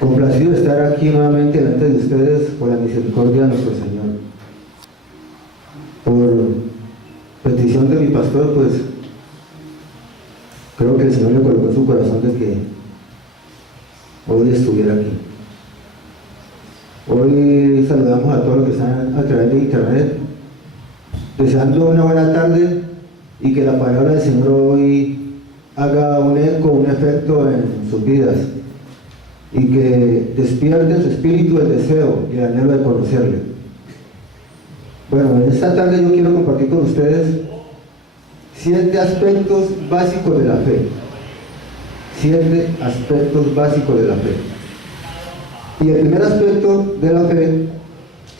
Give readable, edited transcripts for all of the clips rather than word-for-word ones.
Complacido de estar aquí nuevamente delante de ustedes por la misericordia de nuestro Señor. Por petición de mi pastor, pues creo que el Señor le colocó en su corazón de que hoy estuviera aquí. Hoy saludamos a todos los que están a través de internet, deseando una buena tarde y que la palabra del Señor hoy haga un eco, un efecto en sus vidas y que despierte en su espíritu el deseo y el anhelo de conocerle. Bueno, en esta tarde yo quiero compartir con ustedes 7 aspectos básicos de la fe. 7 aspectos básicos de la fe. Y el primer aspecto de la fe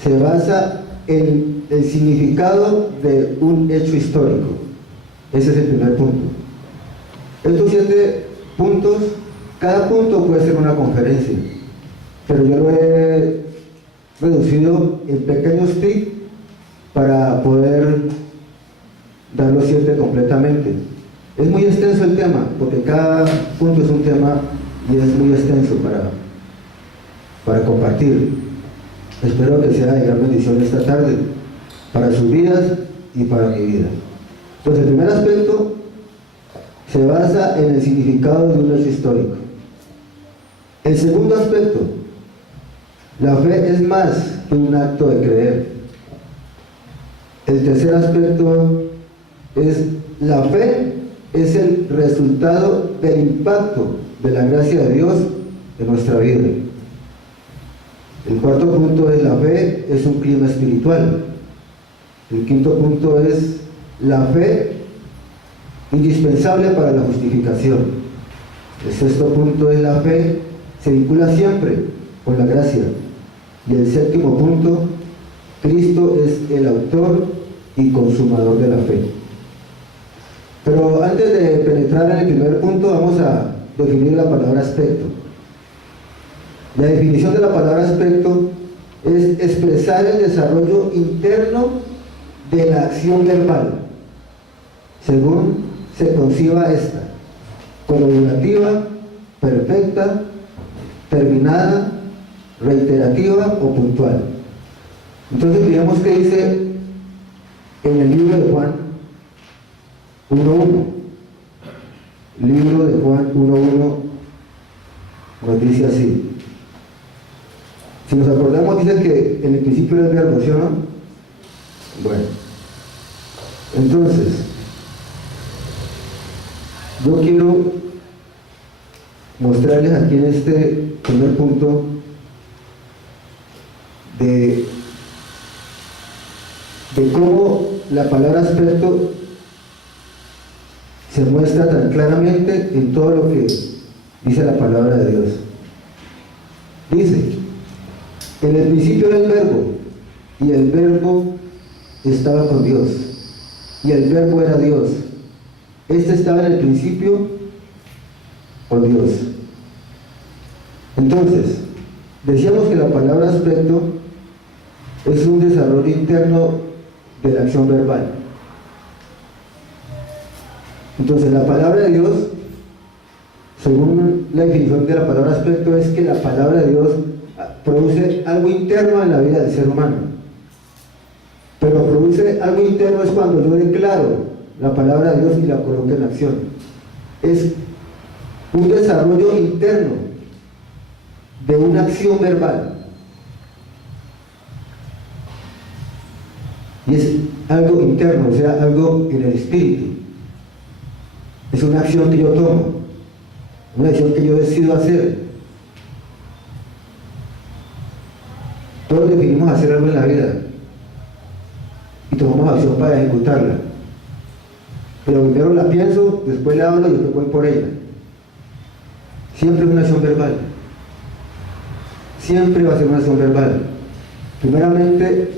se basa en el significado de un hecho histórico. Ese es el primer punto. Estos 7 puntos, cada punto puede ser una conferencia, pero yo lo he reducido en pequeños tips para poder dar los 7 completamente. Es muy extenso el tema, porque cada punto es un tema y es muy extenso para compartir. Espero que sea de gran bendición esta tarde, para sus vidas y para mi vida. Entonces, el primer aspecto se basa en el significado de un hecho histórico. El segundo aspecto, la fe es más que un acto de creer. El tercer aspecto es la fe es el resultado del impacto de la gracia de Dios en nuestra vida. El cuarto punto es la fe es un clima espiritual. El quinto punto es la fe indispensable para la justificación. El sexto punto es la fe se vincula siempre con la gracia. Y el séptimo punto, Cristo es el autor y consumador de la fe. Pero antes de penetrar en el primer punto, vamos a definir la palabra aspecto. La definición de la palabra aspecto es expresar el desarrollo interno de la acción verbal, según se conciba esta, colaborativa, perfecta, terminada, reiterativa o puntual. Entonces miremos qué dice en el libro de Juan 1.1. Libro de Juan 1.1 nos dice así. Si nos acordamos, dice que en el principio era el verbo, ¿sí o no? Bueno, entonces yo quiero mostrarles aquí en este primer punto de cómo la palabra aspecto se muestra tan claramente en todo lo que dice la palabra de Dios. Dice, en el principio era el verbo, y el verbo estaba con Dios, y el verbo era Dios. Este estaba en el principio con Dios. Entonces, decíamos que la palabra aspecto es un desarrollo interno de la acción verbal. Entonces, la palabra de Dios, según la definición de la palabra aspecto, es que la palabra de Dios produce algo interno en la vida del ser humano. Pero produce algo interno es cuando yo declaro la palabra de Dios y la coloco en acción. Es un desarrollo interno de una acción verbal. Y es algo interno, o sea, algo en el espíritu. Es una acción que yo tomo, una acción que yo decido hacer. Todos decidimos hacer algo en la vida y tomamos acción para ejecutarla. Pero primero la pienso, después la hablo y después voy por ella. Siempre es una acción verbal. Siempre va a ser una acción verbal. Primeramente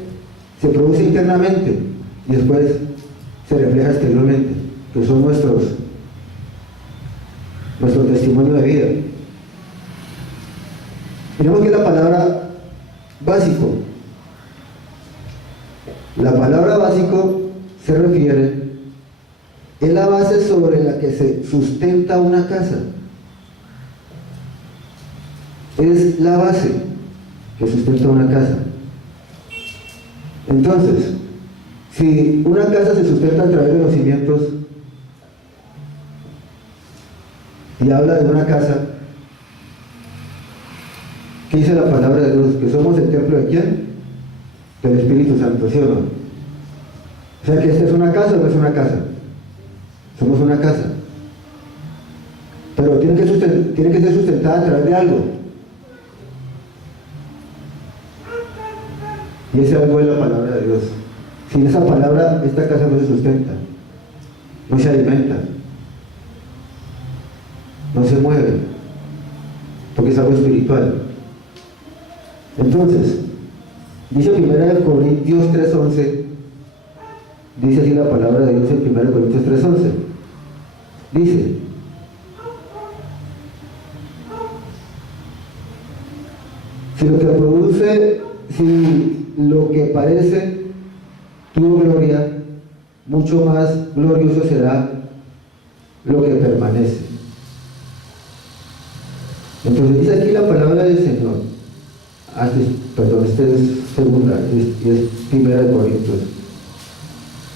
se produce internamente y después se refleja exteriormente, que son nuestro testimonio de vida. Miremos que la palabra básico. La palabra básico se refiere, es la base sobre la que se sustenta una casa. es la base que sustenta una casa. Entonces, si una casa se sustenta a través de los cimientos, y habla de una casa, ¿qué dice la palabra de Dios? Que somos el templo ¿de quién? Del Espíritu Santo, ¿sí o no? O sea que esta es una casa o no es una casa. Somos una casa. Pero tiene que ser sustentada a través de algo. Y ese algo es la palabra de Dios. Sin esa palabra, esta casa no se sustenta, no se alimenta, no se mueve, porque es algo espiritual. Entonces, dice 1 Corintios 3:11, dice así la palabra de Dios en 1 Corintios 3:11. Dice: si lo que parece tuvo gloria, mucho más glorioso será lo que permanece. Entonces dice aquí la palabra del Señor. Este es segunda y es 1 Corintios,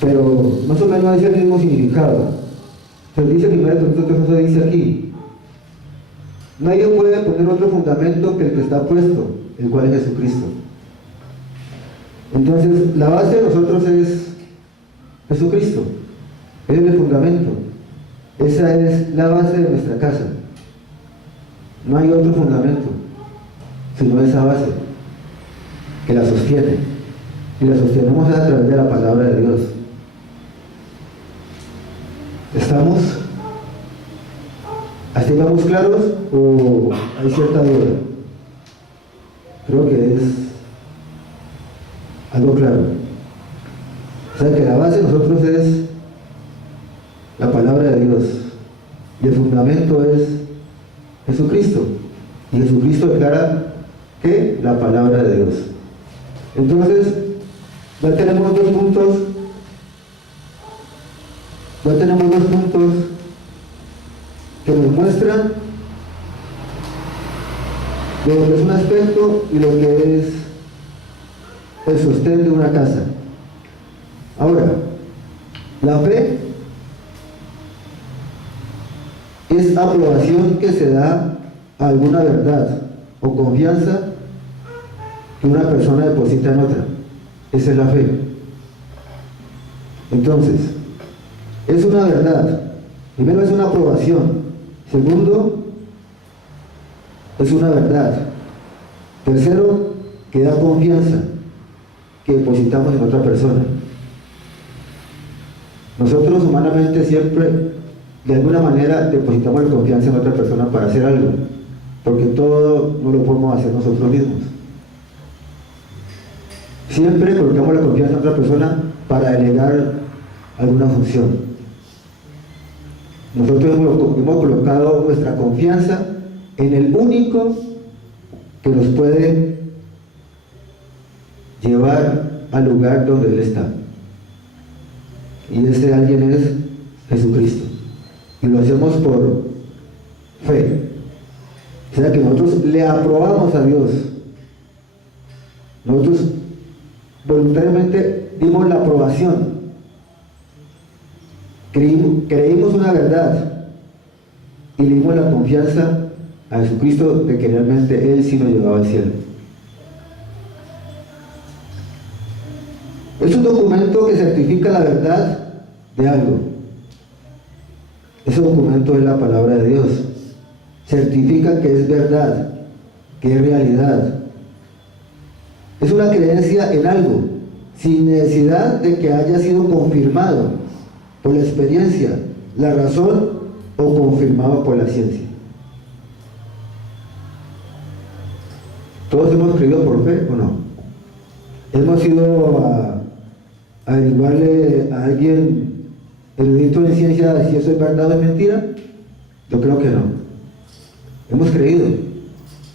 pero más o menos es el mismo significado. Entonces dice 1 Corintios 3:11, dice aquí: nadie puede poner otro fundamento que el que está puesto, el cual es Jesucristo. Entonces la base de nosotros es Jesucristo. Ese es el fundamento. Esa es la base de nuestra casa. No hay otro fundamento sino esa base que la sostiene, y la sostenemos a través de la palabra de Dios. ¿Estamos? ¿Así vamos claros o hay cierta duda? Creo que es algo claro. O sea que la base de nosotros es la palabra de Dios y el fundamento es Jesucristo, y Jesucristo declara que la palabra de Dios. Entonces ya tenemos dos puntos que nos muestran lo que es un aspecto y lo que es el sostén de una casa. Ahora, la fe es aprobación que se da a alguna verdad o confianza que una persona deposita en otra. Esa es la fe. Entonces, es una verdad. Primero, es una aprobación. Segundo, es una verdad. Tercero, que da confianza que depositamos en otra persona. Nosotros humanamente siempre, de alguna manera, depositamos la confianza en otra persona para hacer algo, porque todo no lo podemos hacer nosotros mismos. Siempre colocamos la confianza en otra persona para delegar alguna función. Nosotros hemos colocado nuestra confianza en el único que nos puede llevar al lugar donde Él está. Y ese alguien es Jesucristo. Y lo hacemos por fe. O sea que nosotros le aprobamos a Dios. Nosotros voluntariamente dimos la aprobación. Creímos una verdad y le dimos la confianza a Jesucristo de que realmente Él sí nos llevaba al cielo. Es un documento que certifica la verdad de algo. Ese documento es la palabra de Dios. Certifica que es verdad, que es realidad. Es una creencia en algo, sin necesidad de que haya sido confirmado por la experiencia, la razón o confirmado por la ciencia. ¿Todos hemos creído por fe o no? ¿Hemos ido a averiguarle a alguien erudito en ciencia si eso es verdad o es mentira? Yo creo que no. Hemos creído,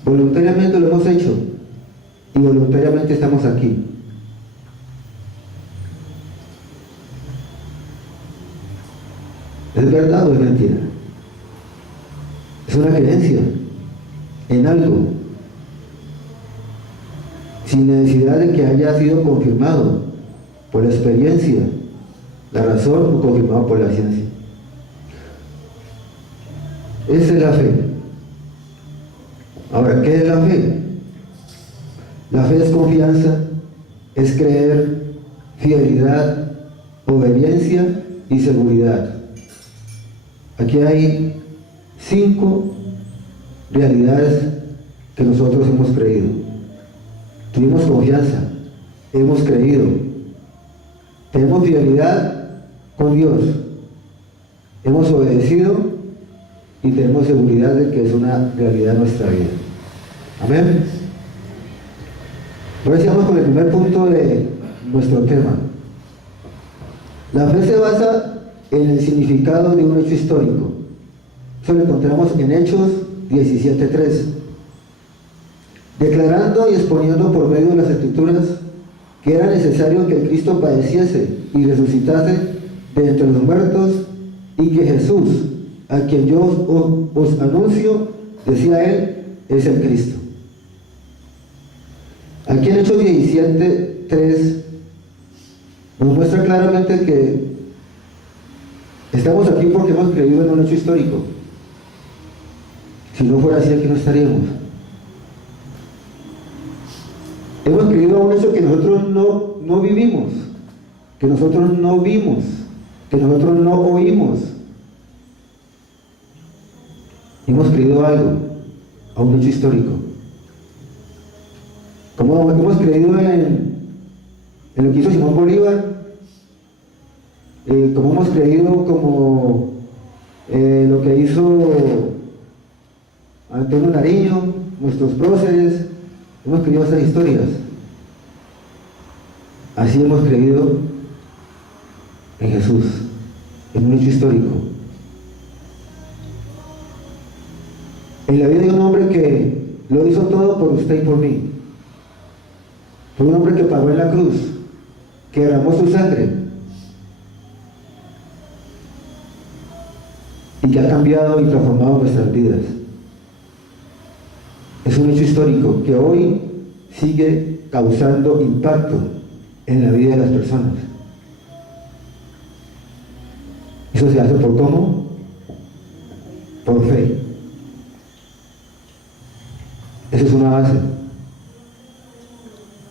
voluntariamente lo hemos hecho y voluntariamente estamos aquí. ¿Es verdad o es mentira? Es una creencia en algo sin necesidad de que haya sido confirmado por la experiencia, la razón o confirmado por la ciencia. Esa es la fe. Ahora, ¿qué es la fe? La fe es confianza, es creer, fidelidad, obediencia y seguridad. Aquí hay 5 realidades que nosotros hemos creído. Tuvimos confianza, hemos creído, tenemos fidelidad con Dios, hemos obedecido y tenemos seguridad de que es una realidad en nuestra vida. Amén. Ahora sigamos con el primer punto de nuestro tema. La fe se basa en el significado de un hecho histórico. Eso lo encontramos en Hechos 17:3. Declarando y exponiendo por medio de las Escrituras que era necesario que el Cristo padeciese y resucitase de entre los muertos, y que Jesús, a quien yo os anuncio, decía él, es el Cristo. Aquí en Hechos 17:3 nos muestra claramente que estamos aquí porque hemos creído en un hecho histórico. Si no fuera así, aquí no estaríamos. Hemos creído en un hecho que nosotros no vivimos, que nosotros no vimos, que nosotros no oímos. Hemos creído algo, a un hecho histórico. Como hemos creído en lo que hizo Simón Bolívar, como hemos creído como lo que hizo Antonio Nariño, nuestros próceres, hemos creído estas historias. Así hemos creído en Jesús, en un hecho histórico. En la vida de un hombre que lo hizo todo por usted y por mí. Fue un hombre que pagó en la cruz, que derramó su sangre y que ha cambiado y transformado nuestras vidas. Es un hecho histórico que hoy sigue causando impacto en la vida de las personas. ¿Eso se hace por cómo? Por fe. Esa es una base.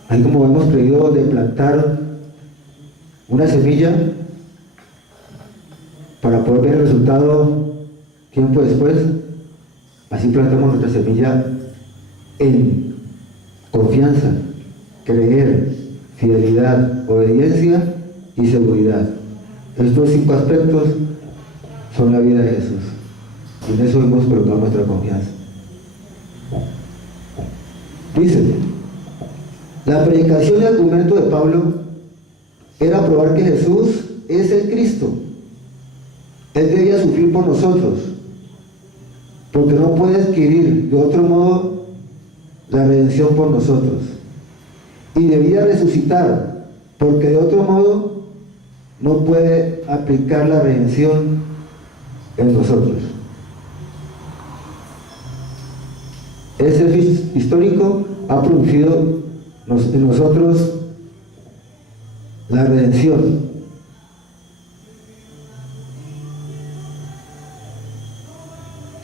Ahí como hemos creído de plantar una semilla para poder ver el resultado tiempo después, así plantamos nuestra semilla en confianza, creer, fidelidad, obediencia y seguridad. Estos 5 aspectos son la vida de Jesús, y en eso hemos colocado nuestra confianza. Dice: la predicación y argumento de Pablo era probar que Jesús es el Cristo. Él debía sufrir por nosotros, porque no puede adquirir de otro modo la redención por nosotros. Y debía resucitar, porque de otro modo no puede aplicar la redención en nosotros. Ese histórico ha producido en nosotros la redención.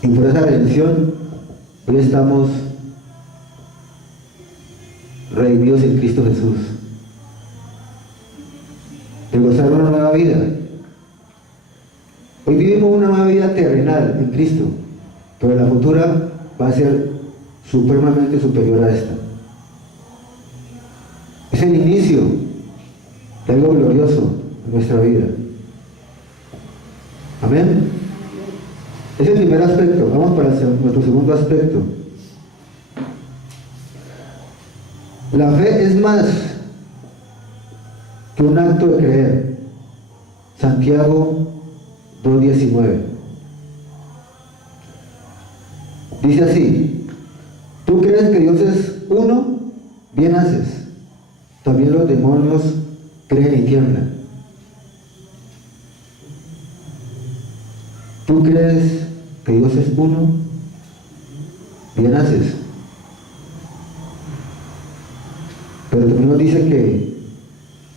Y por esa redención hoy estamos redimidos en Cristo Jesús, de gozar una nueva vida. Hoy vivimos una nueva vida terrenal en Cristo, pero la futura va a ser supremamente superior a esta. Es el inicio de algo glorioso en nuestra vida. Amén. Es el primer aspecto. Vamos para nuestro segundo aspecto. La fe es más que un acto de creer. Santiago 2:19. Dice así: tú crees que Dios es uno, bien haces. También los demonios creen y tiemblan. ¿Tú crees que Dios es uno? Bien haces. dice que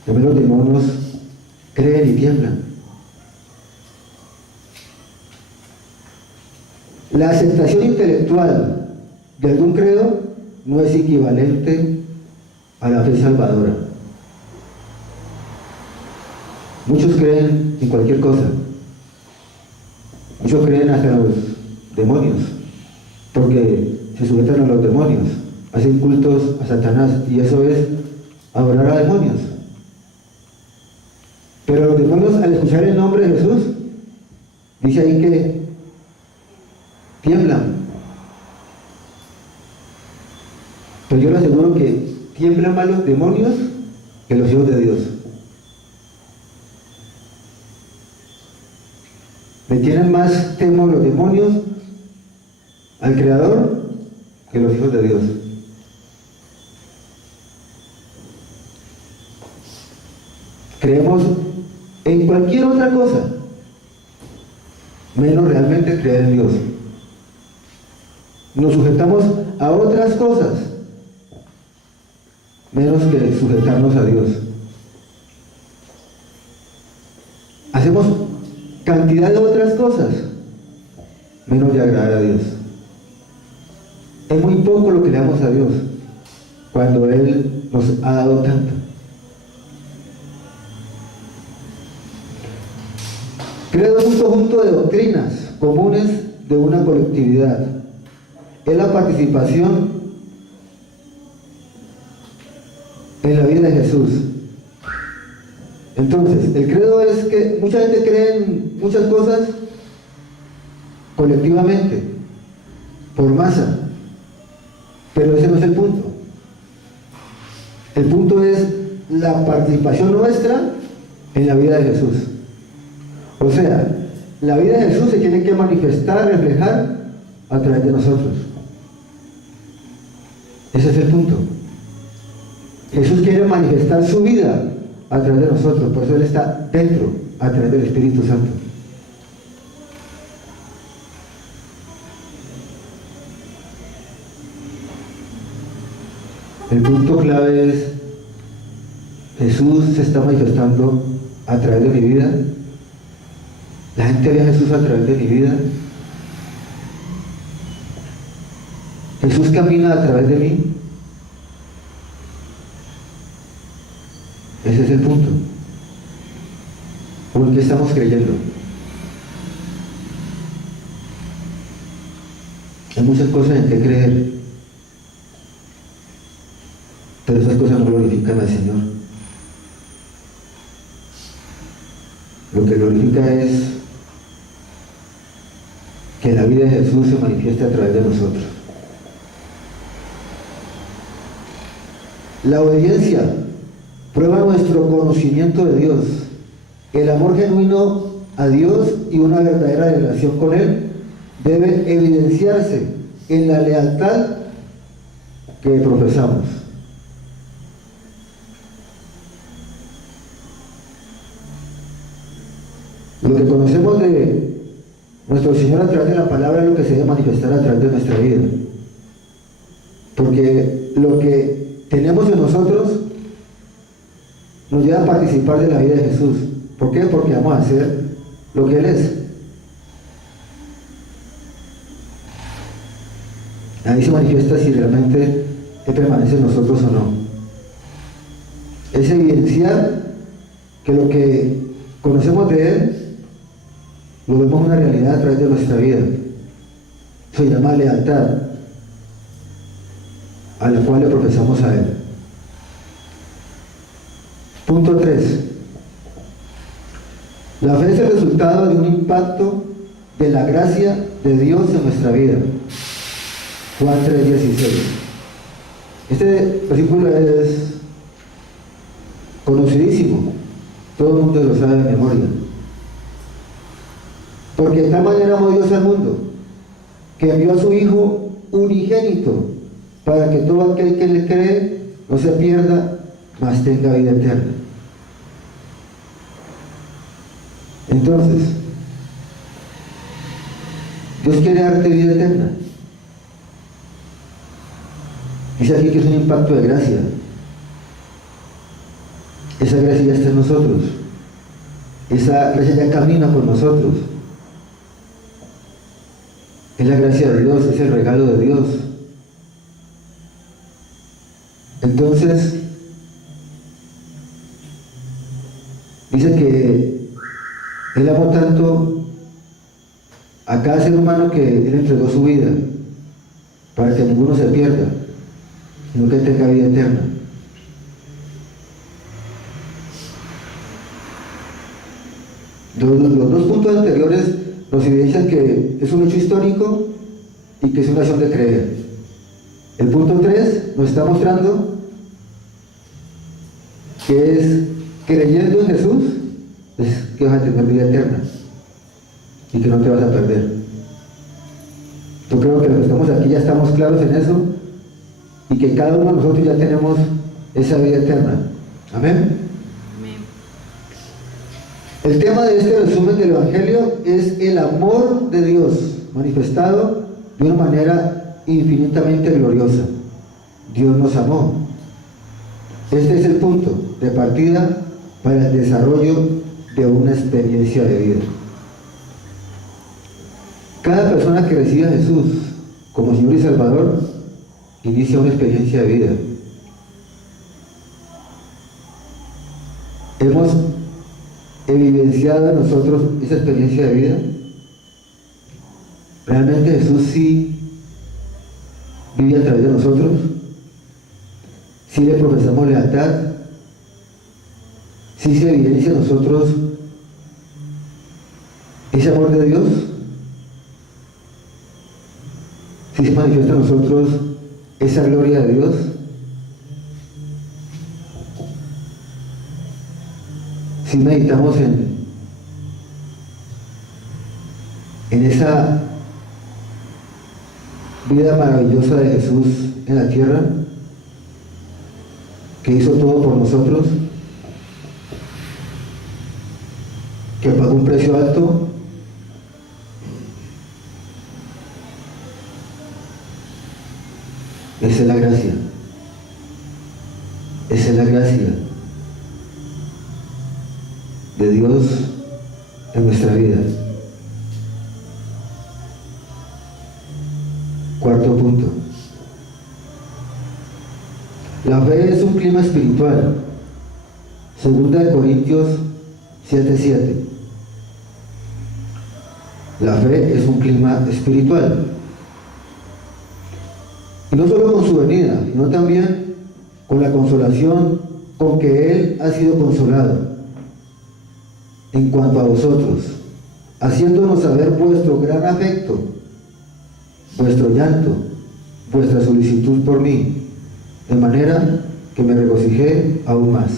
también los demonios creen y tiemblan. La aceptación intelectual de algún credo no es equivalente a la fe salvadora. Muchos creen en cualquier cosa. Muchos creen hasta en los demonios, porque se sujetan a los demonios, hacen cultos a Satanás, y eso es adorar a demonios. Pero los demonios, al escuchar el nombre de Jesús, dice ahí que tiemblan. Pero yo le aseguro que tiemblan más los demonios que los hijos de Dios. Le tienen más temor los demonios al Creador que los hijos de Dios. Creemos en cualquier otra cosa, menos realmente creer en Dios. Nos sujetamos a otras cosas, menos que sujetarnos a Dios. Hacemos cantidad de otras cosas, menos de agradar a Dios. Es muy poco lo que le damos a Dios, cuando Él nos ha dado tanto. Credo es un conjunto de doctrinas comunes de una colectividad. Es la participación en la vida de Jesús. Entonces, el credo es que mucha gente cree en muchas cosas colectivamente, por masa, pero ese no es el punto. El punto es la participación nuestra en la vida de Jesús. O sea, la vida de Jesús se tiene que manifestar, reflejar a través de nosotros. Ese es el punto. Jesús quiere manifestar su vida a través de nosotros, por eso Él está dentro, a través del Espíritu Santo. El punto clave es: Jesús se está manifestando a través de mi vida. La gente ve a Jesús a través de mi vida. Jesús camina a través de mí. Ese es el punto. ¿O en qué estamos creyendo? Hay muchas cosas en que creer, pero esas cosas no glorifican al Señor. Lo que glorifica es que la vida de Jesús se manifieste a través de nosotros. La obediencia prueba nuestro conocimiento de Dios. El amor genuino a Dios y una verdadera relación con Él debe evidenciarse en la lealtad que profesamos. Lo que conocemos de nuestro Señor a través de la palabra es lo que se debe manifestar a través de nuestra vida. Porque lo que tenemos en nosotros nos lleva a participar de la vida de Jesús. ¿Por qué? Porque vamos a hacer lo que Él es. Ahí se manifiesta si realmente Él permanece en nosotros o no. Es evidenciar que lo que conocemos de Él lo vemos una realidad a través de nuestra vida. Se llama lealtad, a la cual le profesamos a Él. Punto 3. La fe es el resultado de un impacto de la gracia de Dios en nuestra vida. Juan 3:16. Este versículo es conocidísimo, todo el mundo lo sabe de memoria. Porque de tal manera amó Dios al mundo, que envió a su Hijo unigénito, para que todo aquel que le cree no se pierda, mas tenga vida eterna. Entonces, Dios quiere darte vida eterna. Dice aquí que es un impacto de gracia. Esa gracia ya está en nosotros. Esa gracia ya camina por nosotros. Es la gracia de Dios, es el regalo de Dios. Entonces, dice que Él amó tanto a cada ser humano que Él entregó su vida para que ninguno se pierda, sino que tenga vida eterna. Los dos puntos anteriores nos evidencian que es un hecho histórico y que es una acción de creer. El punto 3 nos está mostrando que es creyendo en Jesús, es que vas a tener vida eterna y que no te vas a perder. Yo creo que los que estamos aquí ya estamos claros en eso y que cada uno de nosotros ya tenemos esa vida eterna. Amén. El tema de este resumen del Evangelio es el amor de Dios manifestado de una manera infinitamente gloriosa. Dios nos amó. Este es el punto de partida para el desarrollo de una experiencia de vida. Cada persona que recibe a Jesús como Señor y Salvador inicia una experiencia de vida. Hemos evidenciado en nosotros esa experiencia de vida. Realmente Jesús sí vive a través de nosotros, sí le profesamos lealtad, sí se evidencia en nosotros ese amor de Dios, sí se manifiesta en nosotros esa gloria de Dios. Si meditamos en esa vida maravillosa de Jesús en la tierra, que hizo todo por nosotros, que pagó un precio alto, esa es la gracia. Esa es la gracia de Dios en nuestra vida. Cuarto punto. La fe es un clima espiritual. 2 Corintios 7:7. La fe es un clima espiritual. Y no solo con su venida, sino también con la consolación con que Él ha sido consolado en cuanto a vosotros, haciéndonos saber vuestro gran afecto, vuestro llanto, vuestra solicitud por mí, de manera que me regocijé aún más.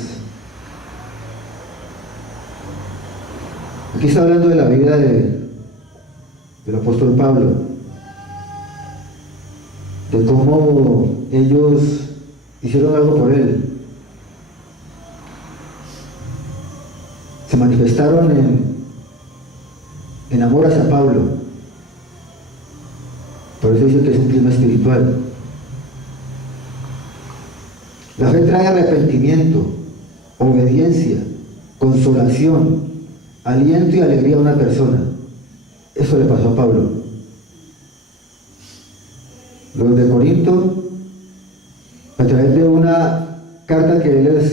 Aquí está hablando de la vida del apóstol Pablo, de cómo ellos hicieron algo por él, se manifestaron en amor hacia Pablo. Por eso dice que es un clima espiritual. La fe trae arrepentimiento, obediencia, consolación, aliento y alegría a una persona. Eso le pasó a Pablo. Los de Corinto, a través de una carta que él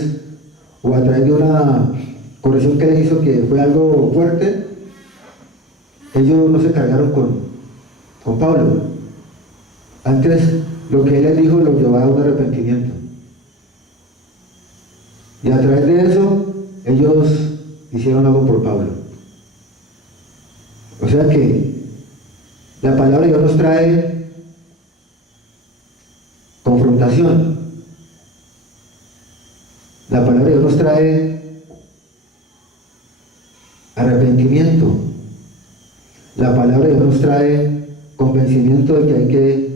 o a través de una corrección que él hizo que fue algo fuerte, ellos no se cargaron con Pablo. Antes, lo que él les dijo lo llevaba a un arrepentimiento. Y a través de eso, ellos hicieron algo por Pablo. O sea que la palabra de Dios nos trae confrontación. La palabra de Dios nos trae arrepentimiento. La palabra de Dios nos trae convencimiento de que hay que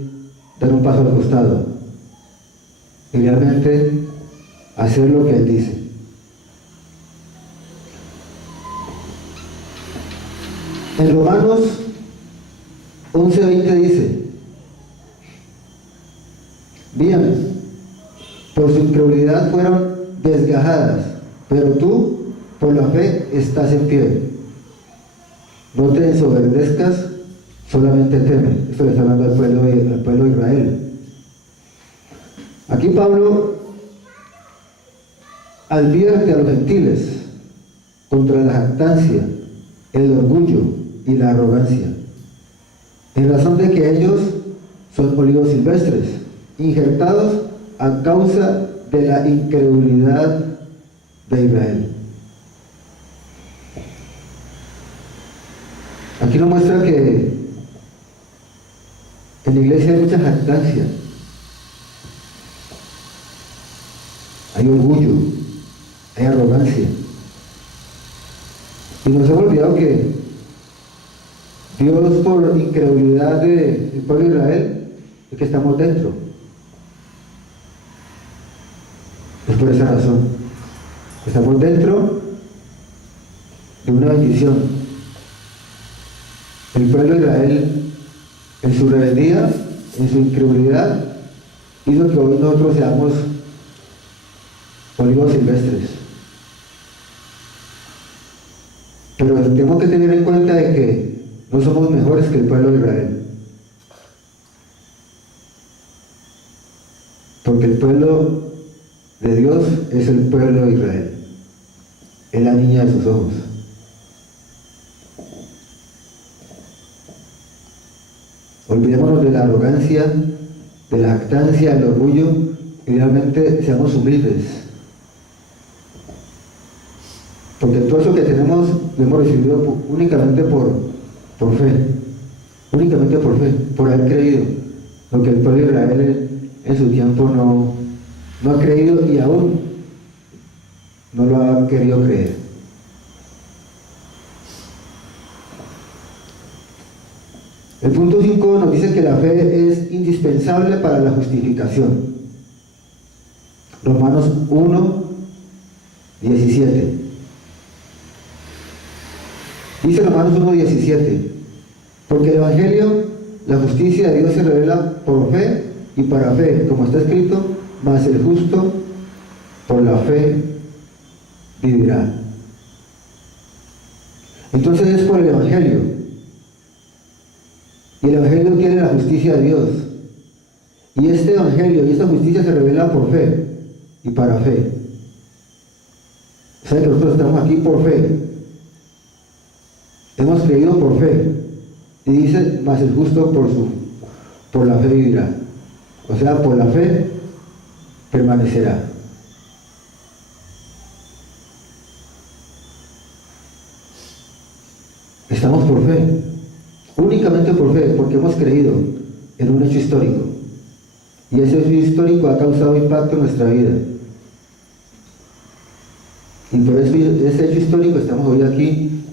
dar un paso al costado y realmente hacer lo que Él dice. En Romanos 11:20 dice: bien, por su incredulidad fueron desgajadas pero tú, por la fe, estás en pie. No te ensoberbezcas, solamente teme. Esto le está hablando al pueblo de Israel. Aquí Pablo advierte a los gentiles contra la jactancia, el orgullo y la arrogancia, en razón de que ellos son olivos silvestres, injertados a causa de la incredulidad de Israel. Aquí nos muestra que en la iglesia hay mucha jactancia, hay orgullo, hay arrogancia. Y nos hemos olvidado que Dios, por incredulidad del pueblo de Israel, es que estamos dentro. Es por esa razón. Estamos dentro de una bendición. El pueblo de Israel, en su rebeldía, en su incredulidad, hizo que hoy nosotros seamos olivos silvestres. Pero tenemos que tener en cuenta de que no somos mejores que el pueblo de Israel. Porque el pueblo de Dios es el pueblo de Israel. Es la niña de sus ojos. Olvidémonos de la arrogancia, de la jactancia, del orgullo, y realmente seamos humildes. Porque todo eso que tenemos lo hemos recibido únicamente por fe, únicamente por fe, por haber creído. Lo que el pueblo de Israel en su tiempo no ha creído y aún no lo ha querido creer. El punto 5 nos dice que la fe es indispensable para la justificación. Romanos 1, 17. Dice Romanos 1, 17. Porque el Evangelio, la justicia de Dios se revela por fe y para fe, como está escrito, mas el justo por la fe vivirá. Entonces es por el Evangelio. Y el Evangelio tiene la justicia de Dios. Y este Evangelio y esta justicia se revela por fe y para fe. ¿Sabe que nosotros estamos aquí por fe? Hemos creído por fe. Y dice, mas el justo por la fe vivirá. O sea, por la fe permanecerá. Estamos por fe. Únicamente por fe, porque hemos creído en un hecho histórico. Y ese hecho histórico ha causado impacto en nuestra vida. Y por eso, ese hecho histórico, estamos hoy aquí,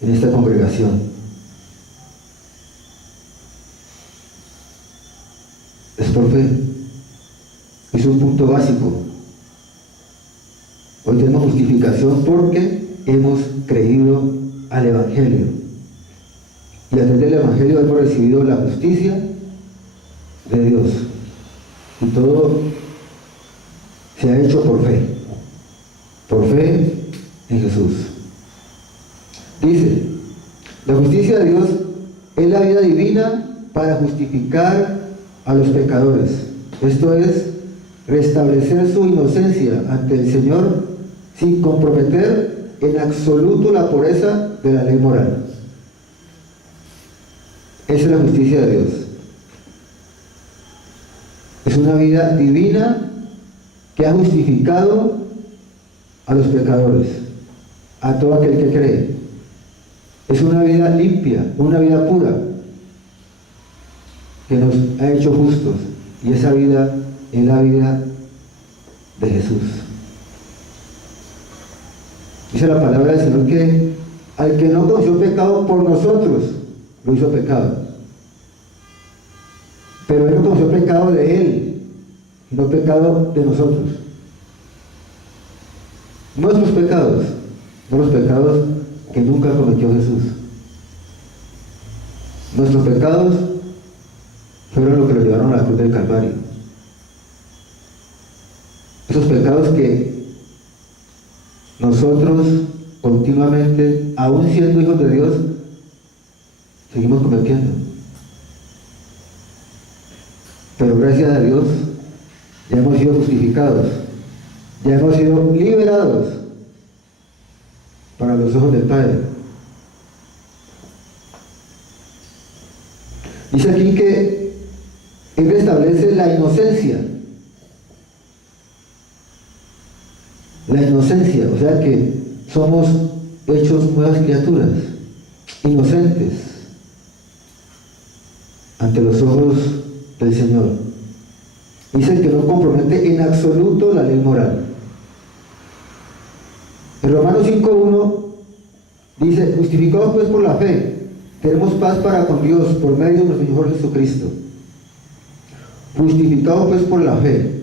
en esta congregación. Es por fe. Es un punto básico. Hoy tenemos justificación porque hemos creído al Evangelio. Y a través del Evangelio hemos recibido la justicia de Dios. Y todo se ha hecho por fe. Por fe en Jesús. Dice, la justicia de Dios es la vida divina para justificar a los pecadores. Esto es, restablecer su inocencia ante el Señor sin comprometer en absoluto la pureza de la ley moral. Esa es la justicia de Dios. Es una vida divina que ha justificado a los pecadores, a todo aquel que cree. Es una vida limpia, una vida pura, que nos ha hecho justos. Y esa vida es la vida de Jesús. Dice la palabra del Señor que al que no conoció pecado por nosotros, lo hizo pecado. Pero Él no conoció pecado de Él, sino pecado de nosotros. Nuestros pecados, no los pecados que nunca cometió Jesús. Nuestros pecados fueron los que lo llevaron a la cruz del Calvario. Esos pecados que nosotros continuamente, aún siendo hijos de Dios, seguimos cometiendo. Pero gracias a Dios ya hemos sido justificados, ya hemos sido liberados para los ojos del Padre. Dice aquí que Él restablece la inocencia. La inocencia, o sea que somos hechos nuevas criaturas, inocentes ante los ojos del Señor. Dice que no compromete en absoluto la ley moral. En Romanos 5:1 dice: justificados pues por la fe, tenemos paz para con Dios por medio de nuestro Señor Jesucristo. Justificados pues por la fe,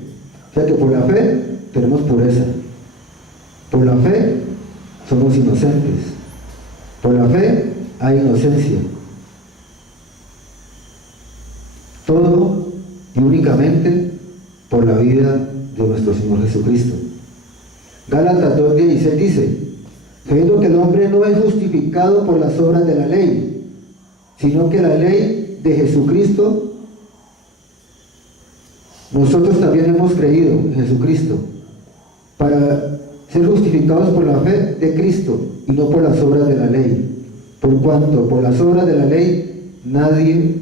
o sea que por la fe tenemos pureza. Por la fe somos inocentes. Por la fe hay inocencia. Todo y únicamente por la vida de nuestro Señor Jesucristo. Gálatas 2:16 dice: sabiendo que el hombre no es justificado por las obras de la ley, sino que la ley de Jesucristo, nosotros también hemos creído en Jesucristo, para ser justificados por la fe de Cristo y no por las obras de la ley, por cuanto por las obras de la ley nadie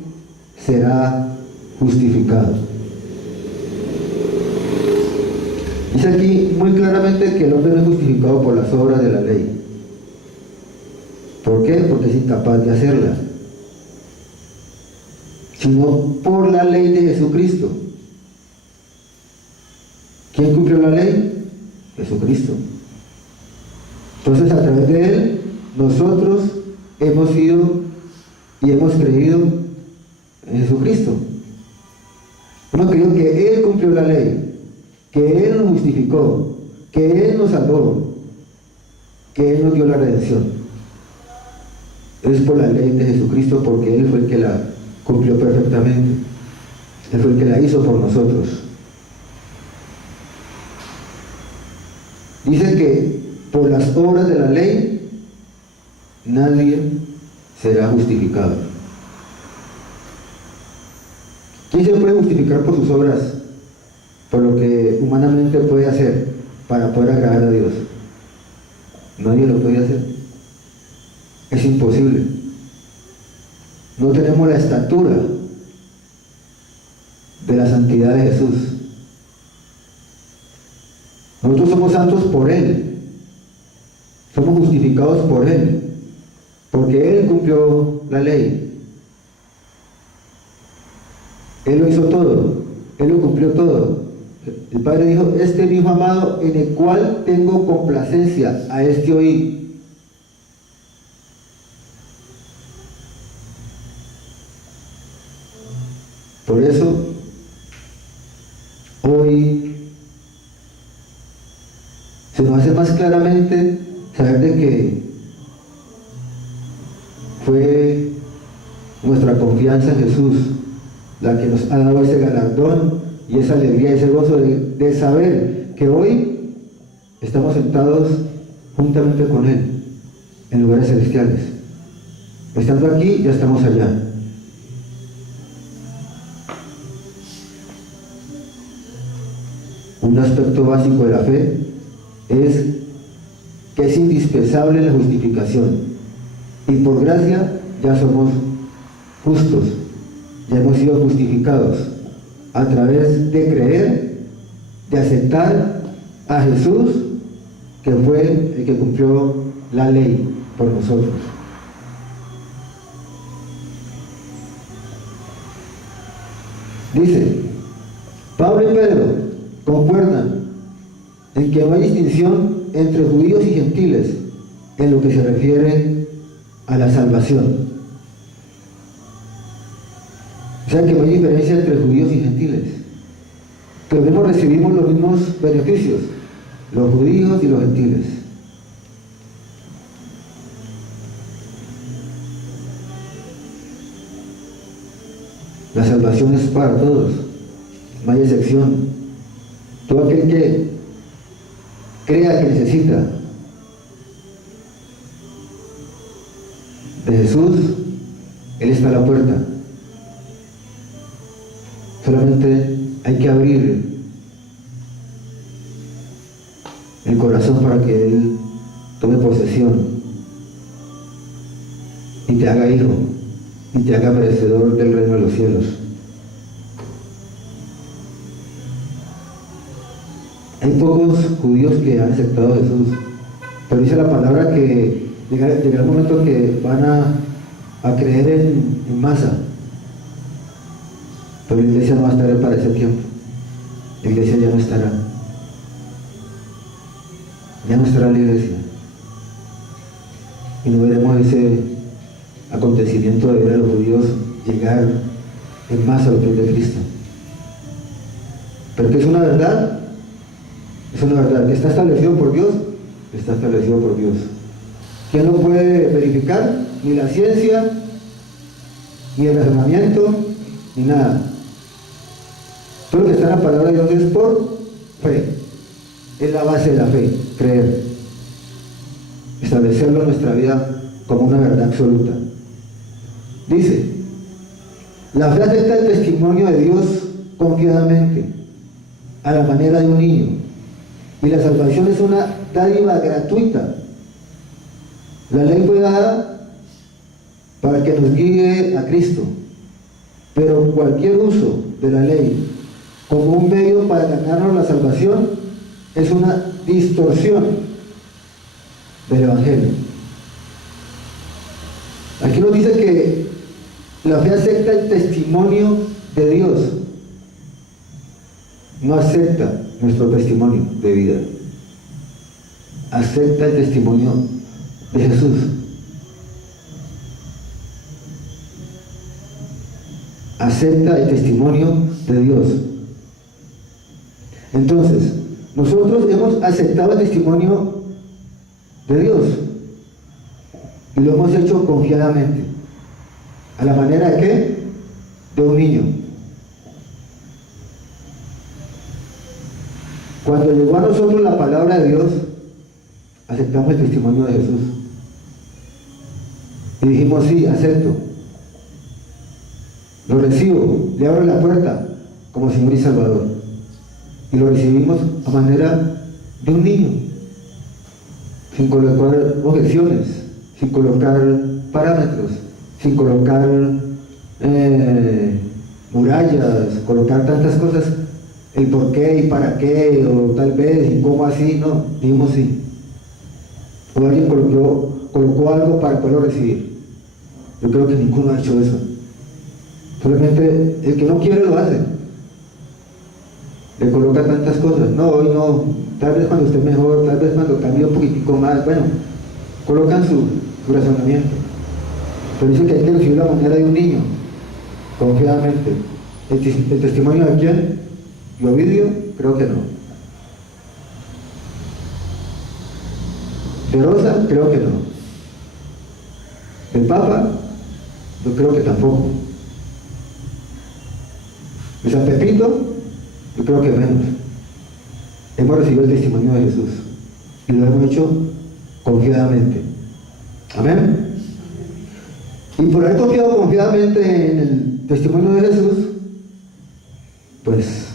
será justificado. Dice aquí muy claramente que el hombre no es justificado por las obras de la ley. ¿Por qué? Porque es incapaz de hacerla, sino por la ley de Jesucristo. ¿Quién cumplió la ley? Jesucristo. Entonces, a través de Él, nosotros hemos sido y hemos creído en Jesucristo. Hemos creído que Él cumplió la ley, que Él nos justificó, que Él nos salvó, que Él nos dio la redención. Es por la ley de Jesucristo, porque Él fue el que la cumplió perfectamente. Él fue el que la hizo por nosotros. Dice que por las obras de la ley nadie será justificado. ¿Quién se puede justificar por sus obras? Por lo que humanamente puede hacer para poder agradar a Dios. Nadie lo puede hacer. Es imposible. No tenemos la estatura de la santidad de Jesús. Nosotros somos santos por Él. Somos justificados por Él. Porque Él cumplió la ley. Él lo hizo todo. Él lo cumplió todo. El Padre dijo: este es mi Hijo amado, en el cual tengo complacencia, a este oí. Por eso, hoy se nos hace más claramente saber de que fue nuestra confianza en Jesús la que nos ha dado ese galardón y esa alegría, ese gozo de saber que hoy estamos sentados juntamente con Él en lugares celestiales. Estando aquí, ya estamos allá. Un aspecto básico de la fe es que es indispensable la justificación, y por gracia ya somos justos, ya hemos sido justificados a través de creer, de aceptar a Jesús, que fue el que cumplió la ley por nosotros. Dice, Pablo y Pedro concuerdan en que no hay distinción entre judíos y gentiles en lo que se refiere a la salvación. O sea que no hay diferencia entre judíos y gentiles. Todos recibimos los mismos beneficios, los judíos y los gentiles. La salvación es para todos, no hay excepción. Todo aquel que crea que necesita de Jesús, Él está a la puerta. Solamente hay que abrir el corazón para que Él tome posesión y te haga hijo y te haga merecedor del reino de los cielos. Hay pocos judíos que han aceptado a Jesús, pero dice la palabra que llegará el momento que van a creer en masa. Pero la iglesia no va a estar para ese tiempo. La iglesia ya no estará. Ya no estará la iglesia. Y no veremos ese acontecimiento de ver a los judíos llegar en masa a los pies de Cristo. Pero que es una verdad, es una verdad. ¿Está establecido por Dios? Está establecido por Dios. ¿Quién lo puede verificar? Ni la ciencia, ni el razonamiento, ni nada. Todo lo que está en la palabra de Dios es por fe. Es la base de la fe, creer. Establecerlo en nuestra vida como una verdad absoluta. Dice, la fe acepta el testimonio de Dios confiadamente, a la manera de un niño. Y la salvación es una dádiva gratuita. La ley fue dada para que nos guíe a Cristo, pero cualquier uso de la ley como un medio para ganarnos la salvación es una distorsión del Evangelio. Aquí nos dice que la fe acepta el testimonio de Dios, no acepta nuestro testimonio de vida, acepta el testimonio de Jesús. Acepta el testimonio de Dios. Entonces, nosotros hemos aceptado el testimonio de Dios y lo hemos hecho confiadamente. ¿A la manera de qué? De un niño. Cuando llegó a nosotros la palabra de Dios, aceptamos el testimonio de Jesús y dijimos: sí, acepto, lo recibo, le abro la puerta como Señor y Salvador, y lo recibimos a manera de un niño, sin colocar objeciones, sin colocar parámetros, sin colocar murallas, colocar tantas cosas, el por qué y para qué, o tal vez y cómo así. No, dijimos sí. O alguien colocó algo para poderlo recibir. Yo creo que ninguno ha hecho eso. Solamente el que no quiere lo hace. Le coloca tantas cosas. No, hoy no, tal vez cuando esté mejor, tal vez cuando cambie un poquitico más. Bueno, colocan su razonamiento. Pero dice que hay que recibir la manera de un niño, confiadamente. ¿El testimonio de quién? ¿De Ovidio? Creo que no. ¿De Rosa? Creo que no. ¿Del Papa? Yo creo que tampoco. ¿De San Pepito? Yo creo que menos. Hemos recibido el testimonio de Jesús y lo hemos hecho confiadamente. Amén. Y por haber confiado confiadamente en el testimonio de Jesús, pues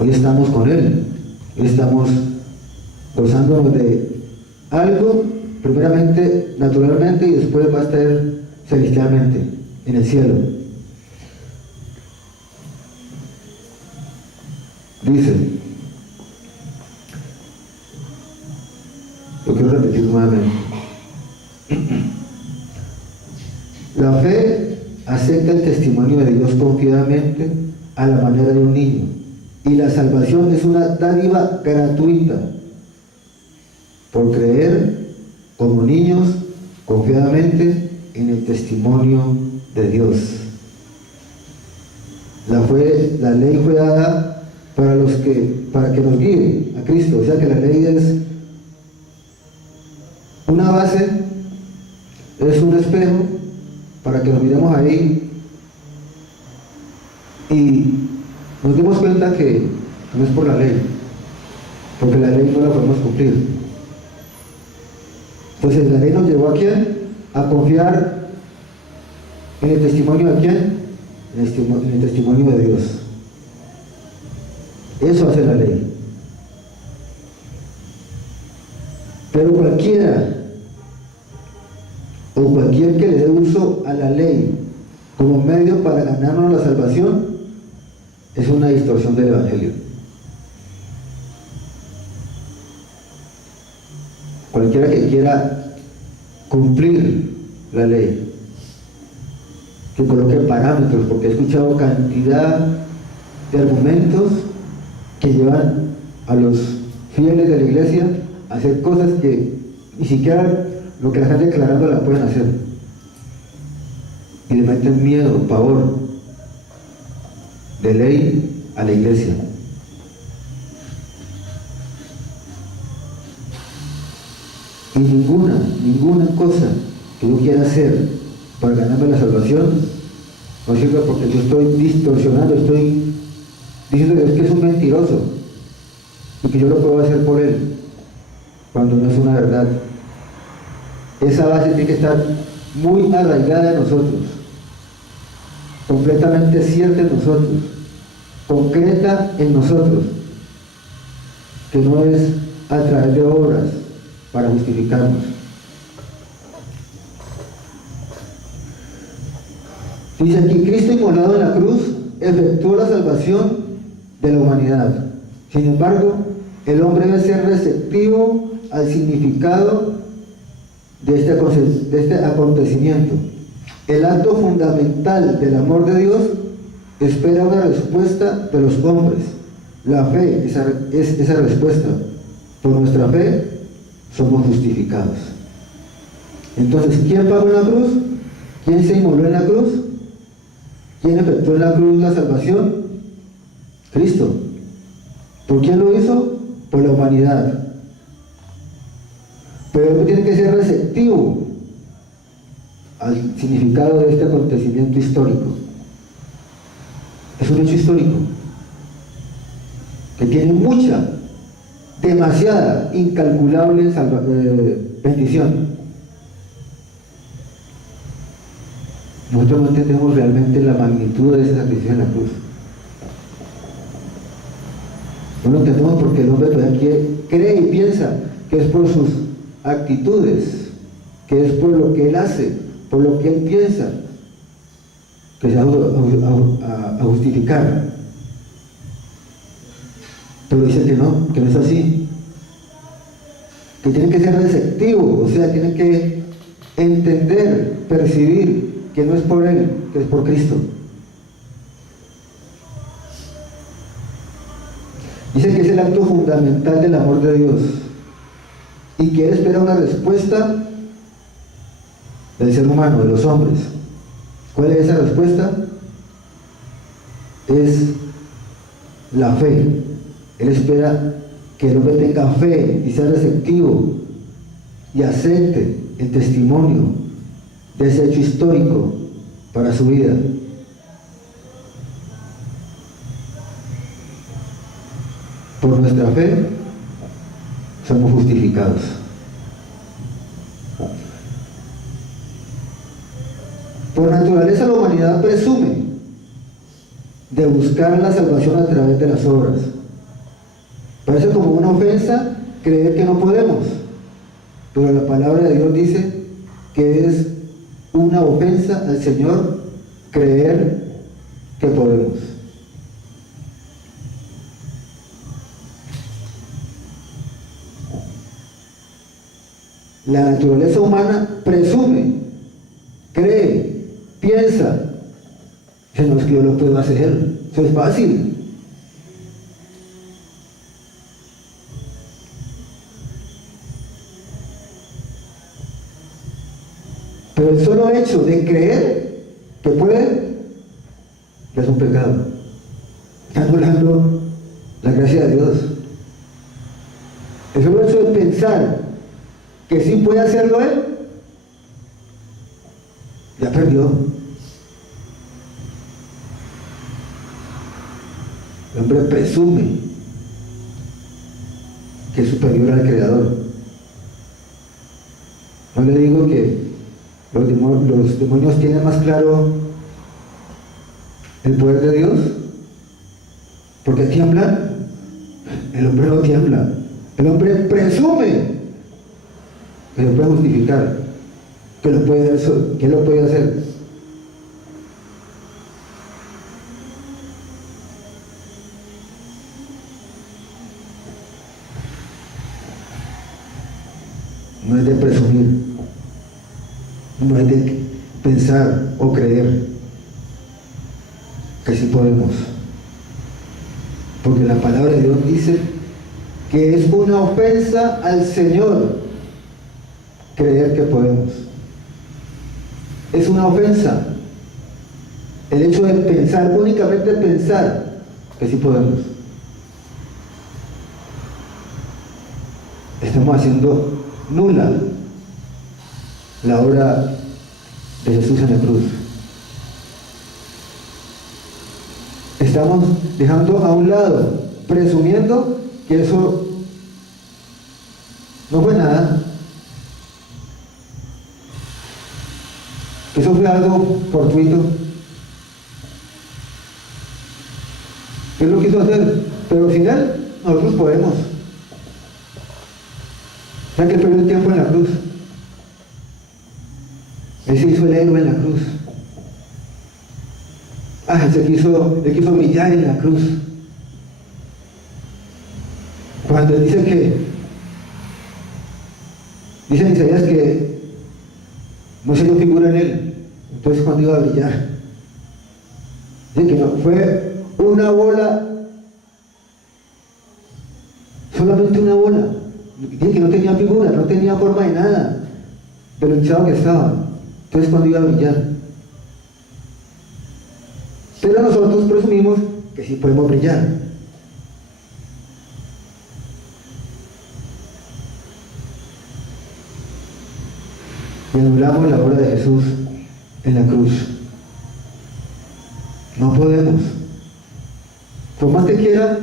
hoy estamos con Él. Hoy estamos gozándonos de algo, primeramente naturalmente, y después va a estar celestialmente en el cielo. Dice, lo quiero repetir nuevamente: la fe acepta el testimonio de Dios confiadamente, a la manera de un niño, y la salvación es una dádiva gratuita por creer como niños confiadamente en el testimonio de Dios. La ley fue dada para que nos guíe a Cristo. O sea que la ley es una base, es un espejo para que nos miremos ahí y nos demos cuenta que no es por la ley, porque la ley no la podemos cumplir. Entonces la ley nos llevó ¿a quién? A confiar en el testimonio de quién? En el testimonio de Dios. Eso hace la ley. Pero cualquiera o cualquier que le dé uso a la ley como medio para ganarnos la salvación es una distorsión del Evangelio. Cualquiera que quiera cumplir la ley, que coloque parámetros, porque he escuchado cantidad de argumentos que llevan a los fieles de la iglesia a hacer cosas que ni siquiera lo que la están declarando la pueden hacer, y le meten miedo, pavor de ley a la iglesia. Y ninguna cosa que yo quiera hacer para ganarme la salvación no sirve, porque yo estoy distorsionando, estoy diciendo que es un mentiroso y que yo lo puedo hacer por él, cuando no es una verdad. Esa base tiene que estar muy arraigada en nosotros, completamente cierta en nosotros, concreta en nosotros, que no es a través de obras para justificarnos. Dice aquí: Cristo inmolado en la cruz efectuó la salvación de la humanidad. Sin embargo, el hombre debe ser receptivo al significado de este acontecimiento. El acto fundamental del amor de Dios espera una respuesta de los hombres. La fe es esa respuesta. Por nuestra fe somos justificados. Entonces, ¿quién pagó en la cruz? ¿Quién se inmoló en la cruz? ¿Quién efectuó en la cruz la salvación? Cristo. ¿Por quién lo hizo? Por la humanidad. Pero uno tiene que ser receptivo al significado de este acontecimiento histórico. Es un hecho histórico que tiene mucha, demasiada, incalculable bendición. Nosotros no entendemos realmente la magnitud de ese sacrificio en la cruz. No lo entendemos porque el hombre todavía cree y piensa que es por sus actitudes, que es por lo que él hace, por lo que él piensa, que se va a justificar. Pero dice que no es así, que tiene que ser receptivo, o sea, tiene que entender, percibir que no es por él, que es por Cristo. Dice que es el acto fundamental del amor de Dios y que él espera una respuesta del ser humano, de los hombres. ¿Cuál es esa respuesta? Es la fe. Él espera que el hombre tenga fe y sea receptivo y acepte el testimonio de ese hecho histórico para su vida. Por nuestra fe somos justificados. Por naturaleza la humanidad presume de buscar la salvación a través de las obras. Parece como una ofensa creer que no podemos, pero la palabra de Dios dice que es una ofensa al Señor creer que podemos. La naturaleza humana presume, cree, piensa, que no es que yo lo puedo hacer, eso es fácil. Pero el solo hecho de creer que puede ya es un pecado. Está anulando la gracia de Dios. El solo hecho de pensar que sí puede hacerlo él, ya perdió. El hombre presume que es superior al Creador. le digo que los demonios tienen más claro el poder de Dios, porque tiemblan. El hombre no tiembla, el hombre presume que lo puede justificar, que lo puede hacer. No es de presumir, no es de pensar o creer que sí podemos, porque la palabra de Dios dice que es una ofensa al Señor creer que podemos. Es una ofensa el hecho de pensar, únicamente pensar que sí podemos. Estamos haciendo nula la obra de Jesús en la cruz. Estamos dejando a un lado, presumiendo que eso no fue nada, que eso fue algo fortuito, que Él lo quiso hacer, pero al final nosotros podemos. O sea, que perdió el tiempo en la cruz. Él se hizo el héroe en la cruz. Él quiso brillar en la cruz. Cuando él dice en Isaías que no se dio figura en él, entonces cuando iba a brillar, dice que no, fue una bola, solamente una bola. Dice que no tenía figura, no tenía forma de nada, de lo hinchado que estaba. Entonces cuando iba a brillar. Pero nosotros presumimos que sí podemos brillar. Y anulamos la obra de Jesús en la cruz. No podemos. Por más que quiera,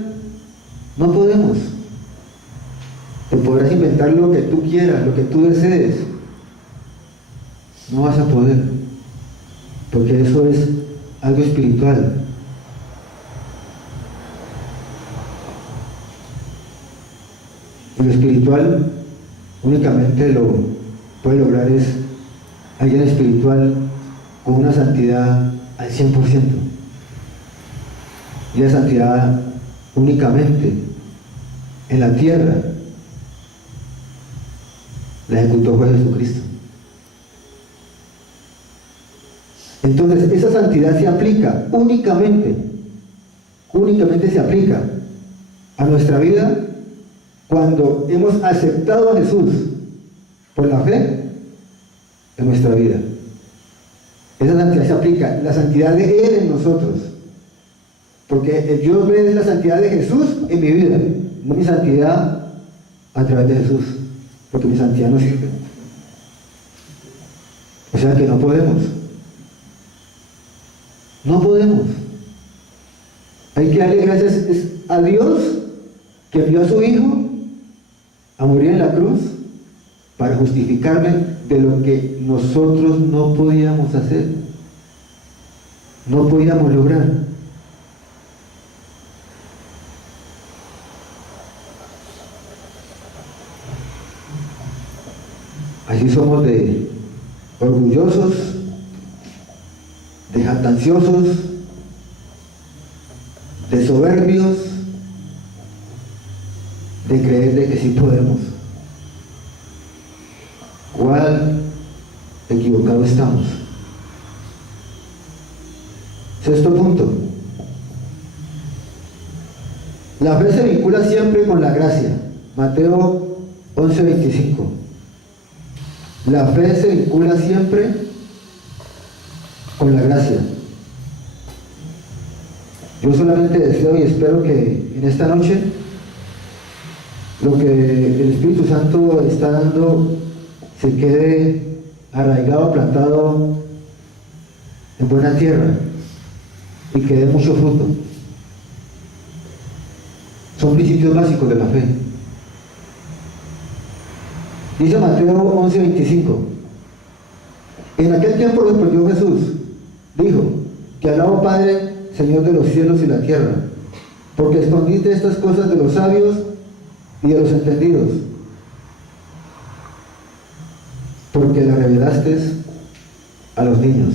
no podemos. Te podrás inventar lo que tú quieras, lo que tú desees. No vas a poder. Porque eso es algo espiritual. Y lo espiritual únicamente lo puede lograr es alguien espiritual con una santidad al 100%. Y la santidad únicamente en la tierra la ejecutó fue Jesucristo. Entonces esa santidad se aplica únicamente se aplica a nuestra vida cuando hemos aceptado a Jesús por la fe en nuestra vida. Esa santidad se aplica, la santidad de Él en nosotros, porque Dios ve la santidad de Jesús en mi vida, no mi santidad a través de Jesús, porque mi santidad no sirve. O sea que no podemos. No podemos. Hay que darle gracias a Dios que envió a su Hijo a morir en la cruz para justificarme de lo que nosotros no podíamos hacer, no podíamos lograr. Así somos de orgullosos, de jactanciosos, de soberbios, de creer de que sí podemos. ¿Cuál equivocado estamos? Sexto punto. La fe se vincula siempre con la gracia. Mateo 11:25. La fe se vincula siempre con la gracia. Yo solamente deseo y espero que en esta noche lo que el Espíritu Santo está dando se quede arraigado, plantado en buena tierra y que dé mucho fruto. Son principios básicos de la fe. Dice Mateo 11:25: En aquel tiempo respondió Jesús, dijo, te alabo Padre, Señor de los cielos y la tierra, porque escondiste estas cosas de los sabios y de los entendidos, porque las revelaste a los niños.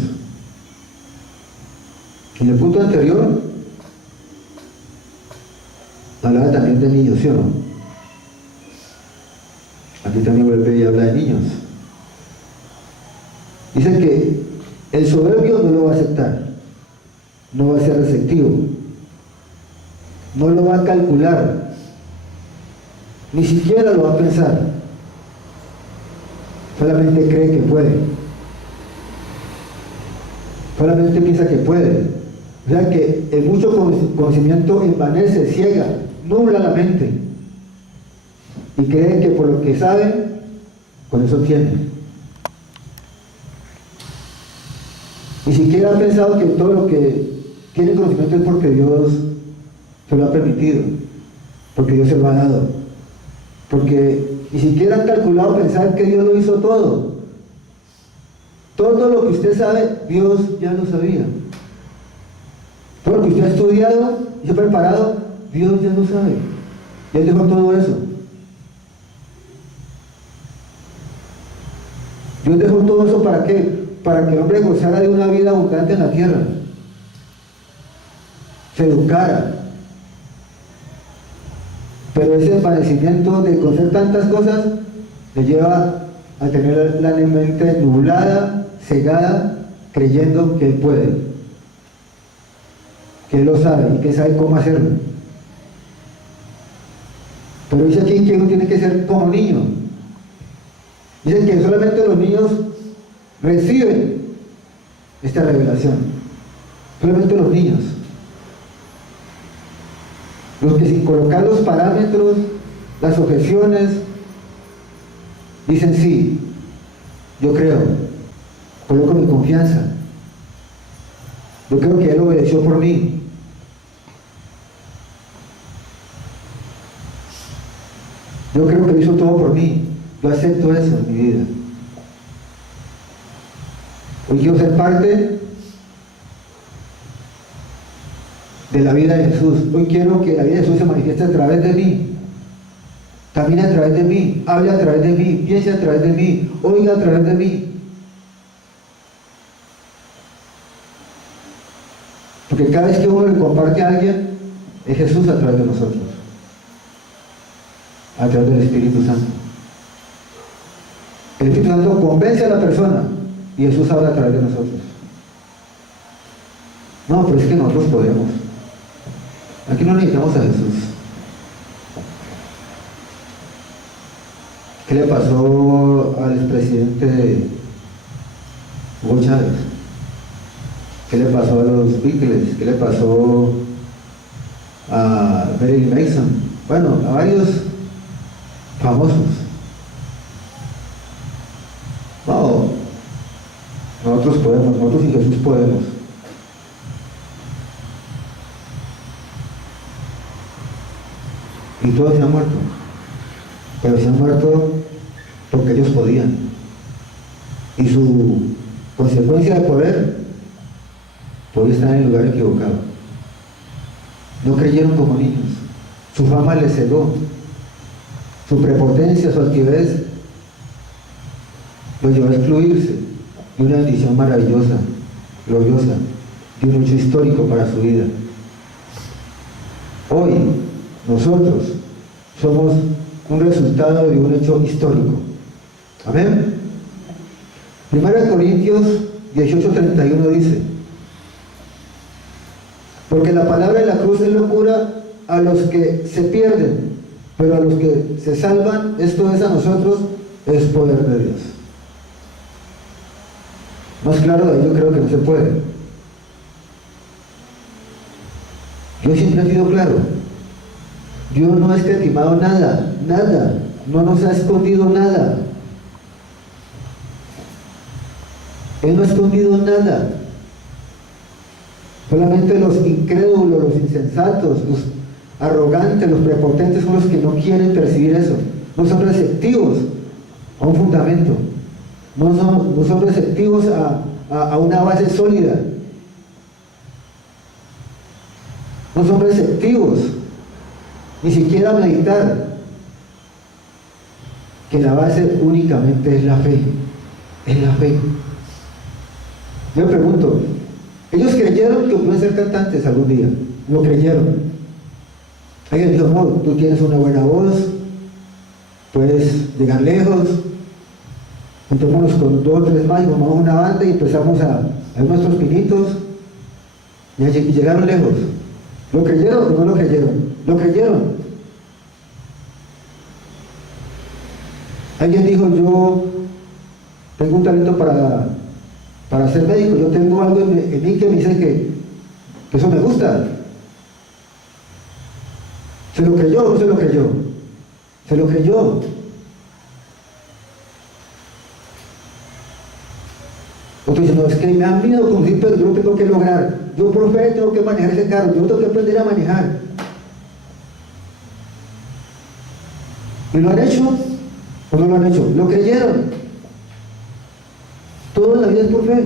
En el punto anterior hablaba también de niños, ¿sí o no? Aquí también vuelve y habla de niños. Dice que el soberbio no lo va a aceptar, no va a ser receptivo, no lo va a calcular, ni siquiera lo va a pensar, solamente cree que puede, solamente piensa que puede. O sea que el mucho conocimiento envanece, ciega, nubla la mente y cree que por lo que sabe, con eso tiene. Ni siquiera ha pensado que todo lo que tiene conocimiento es porque Dios se lo ha permitido, porque Dios se lo ha dado, porque ni siquiera han calculado pensar que Dios lo hizo todo. Todo lo que usted sabe, Dios ya lo sabía. Todo lo que usted ha estudiado y se ha preparado, Dios ya lo sabe. Ya dejó todo eso. Dios dejó todo eso ¿para qué? Para que el hombre gozara de una vida abundante en la tierra, se educara. Pero ese desvanecimiento de conocer tantas cosas le lleva a tener la mente nublada, cegada, creyendo que él puede, que él lo sabe y que sabe cómo hacerlo. Pero dice aquí que uno tiene que ser como niño. Dice que solamente los niños reciben esta revelación, solamente los niños, los que sin colocar los parámetros, las objeciones, dicen sí, yo creo, coloco mi confianza, yo creo que Él obedeció por mí. Yo creo que Él hizo todo por mí, yo acepto eso en mi vida. Hoy quiero ser parte de la vida de Jesús. Hoy quiero que la vida de Jesús se manifieste a través de mí, camine a través de mí, hable a través de mí, piense a través de mí, oiga a través de mí. Porque cada vez que uno le comparte a alguien, es Jesús a través de nosotros, a través del Espíritu Santo. El Espíritu Santo convence a la persona y Jesús habla a través de nosotros. No, pero es que nosotros podemos. Aquí no necesitamos a Jesús. ¿Qué le pasó al expresidente Hugo Chávez? ¿Qué le pasó a los Beatles? ¿Qué le pasó a Marilyn Manson? Bueno, a varios famosos. No, nosotros podemos, nosotros y Jesús podemos. Y todos se han muerto, pero se han muerto porque ellos podían. Y su consecuencia de poder podía estar en el lugar equivocado. No creyeron como niños, su fama les cegó, su prepotencia, su altivez los llevó a excluirse de una bendición maravillosa, gloriosa, de un hecho histórico para su vida. Hoy nosotros somos un resultado de un hecho histórico. Amén. 1 Corintios 18:31 dice: porque la palabra de la cruz es locura a los que se pierden, pero a los que se salvan, esto es a nosotros, es poder de Dios. Más claro de ahí yo creo que no se puede. Yo siempre he sido claro. Dios no ha escatimado nada, nada, no nos ha escondido nada. Él no ha escondido nada. Solamente los incrédulos, los insensatos, los arrogantes, los prepotentes son los que no quieren percibir eso, no son receptivos a un fundamento. no son receptivos a una base sólida, no son receptivos ni siquiera a meditar que la base únicamente es la fe, es la fe. Yo me pregunto, ellos creyeron que pueden ser cantantes algún día, lo creyeron. Alguien dijo, no, tú tienes una buena voz, puedes llegar lejos, juntémonos con 2 o 3 más y formamos una banda y empezamos a ver nuestros pinitos y llegaron lejos. ¿Lo creyeron o no lo creyeron? Lo creyeron. Alguien dijo, yo tengo un talento para ser médico, yo tengo algo en mí que me dice que eso me gusta. ¿Se lo creyó o no se lo creyó? Se lo creyó. Otro dice, no, es que me han miedo a conducir, pero yo lo tengo que lograr. Yo, por fe, tengo que manejar ese carro, yo tengo que aprender a manejar. ¿Y lo han hecho o no lo han hecho? Lo creyeron. Toda la vida es por fe.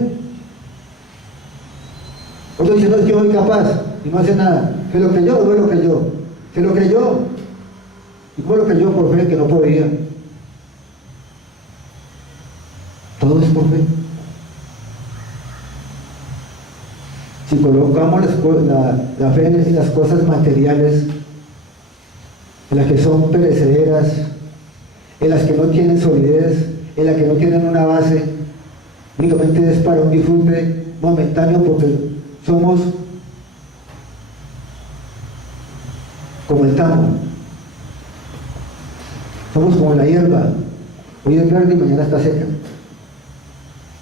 Otro dice, no, es que yo soy capaz y no hace nada. ¿Se lo creyó o no lo creyó? Se lo creyó. ¿Y cómo lo creyó? Por fe, que no podía. Todo es por fe. Si colocamos la fe en las cosas materiales, en las que son perecederas, en las que no tienen solidez, en las que no tienen una base, únicamente es para un disfrute momentáneo, porque somos como el tamo, somos como la hierba, hoy es verde y mañana está seca.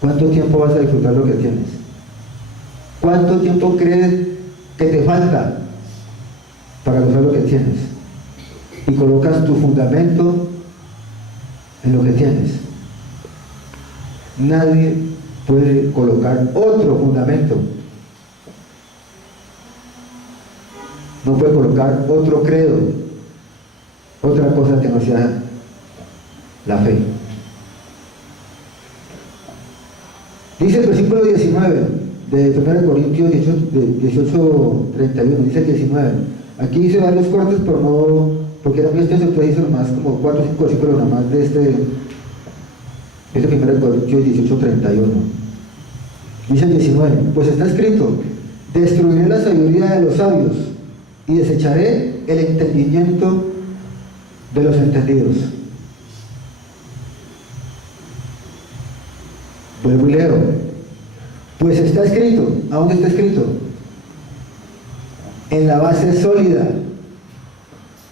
¿Cuánto tiempo vas a disfrutar lo que tienes? ¿Cuánto tiempo crees que te falta para gozar lo que tienes? Y colocas tu fundamento en lo que tienes. Nadie puede colocar otro fundamento. No puede colocar otro credo, otra cosa que no sea la fe. Dice el versículo 19 de 1 Corintios 18:31, dice el 19. Aquí dice varios cortes, pero no, porque era muy extenso, entonces hice nomás como 4 o 5 versículos nomás de este 1 Corintios 18:31. Dice el 19, pues está escrito, destruiré la sabiduría de los sabios y desecharé el entendimiento de los entendidos. Vuelvo y leo. Pues está escrito. ¿A dónde está escrito? En la base sólida,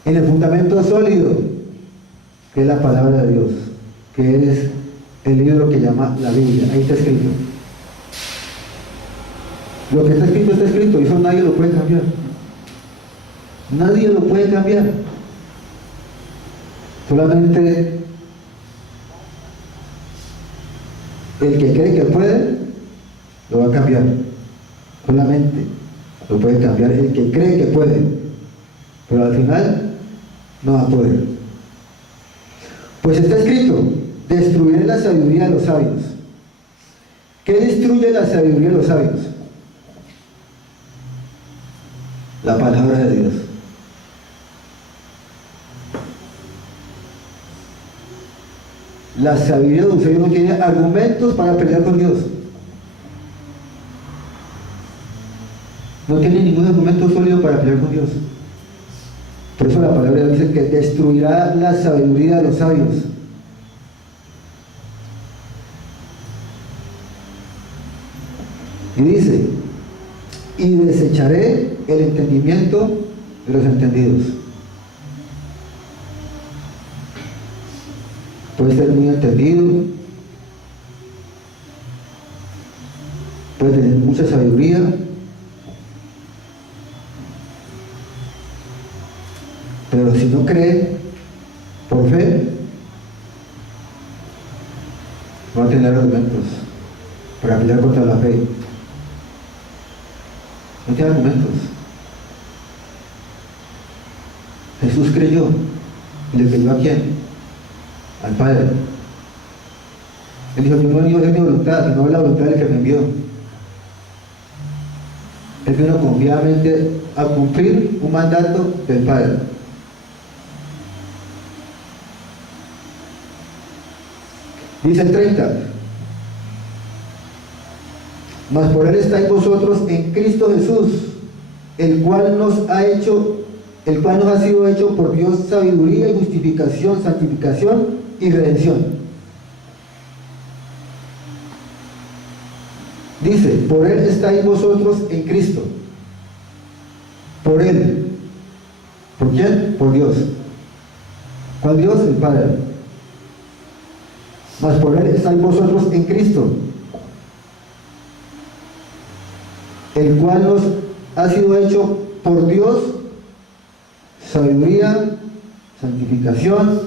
en el fundamento sólido, que es la palabra de Dios, que es el libro que llama la Biblia. Ahí está escrito. Lo que está escrito, y eso nadie lo puede cambiar. Nadie lo puede cambiar. Solamente el que cree que puede, lo va a cambiar. Solamente lo puede cambiar el que cree que puede, pero al final no va a poder. Pues está escrito, destruiré la sabiduría de los sabios. ¿Qué destruye la sabiduría de los sabios? La palabra de Dios. La sabiduría de un sabio no tiene argumentos para pelear con Dios. No tiene ningún argumento sólido para pelear con Dios. Por eso la palabra dice que destruirá la sabiduría de los sabios. Y dice, y desecharé el entendimiento de los entendidos. Puede ser muy entendido, puede tener mucha sabiduría, pero si no cree por fe, no va a tener argumentos para pelear contra la fe. No tiene argumentos. Jesús creyó. ¿Y le creyó a quién? Al Padre. Él dijo, yo no vine a hacer mi voluntad, sino la voluntad del que me envió. Él vino confiadamente a cumplir un mandato del Padre. Dice el 30. Mas por él estáis vosotros en Cristo Jesús, el cual nos ha sido hecho por Dios sabiduría y justificación, santificación y redención. Dice, por él estáis vosotros en Cristo. Por él. ¿Por quién? Por Dios. ¿Cuál Dios? El Padre. Mas por él estáis vosotros en Cristo, el cual nos ha sido hecho por Dios sabiduría, santificación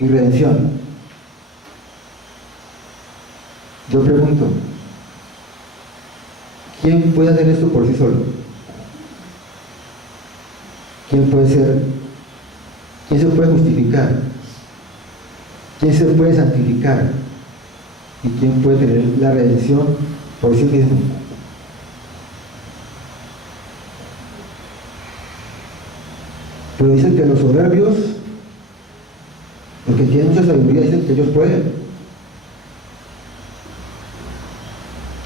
y redención. Yo pregunto, ¿quién puede hacer esto por sí solo? ¿Quién puede ser? ¿Quién se puede justificar? ¿Quién se puede santificar? ¿Y quién puede tener la redención por sí mismo? Pero dicen que los soberbios, los que tienen mucha sabiduría, dicen que ellos pueden.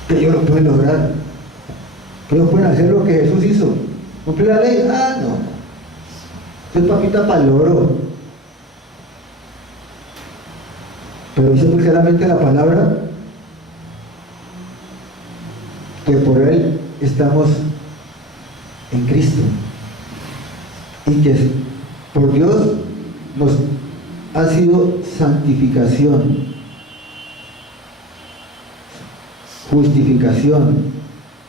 Que ellos lo pueden lograr. Que ellos pueden hacer lo que Jesús hizo. ¿Cumplir la ley? Ah, no. Eso es papita para el oro. Pero dice muy claramente la palabra que por él estamos en Cristo y que por Dios nos ha sido santificación, justificación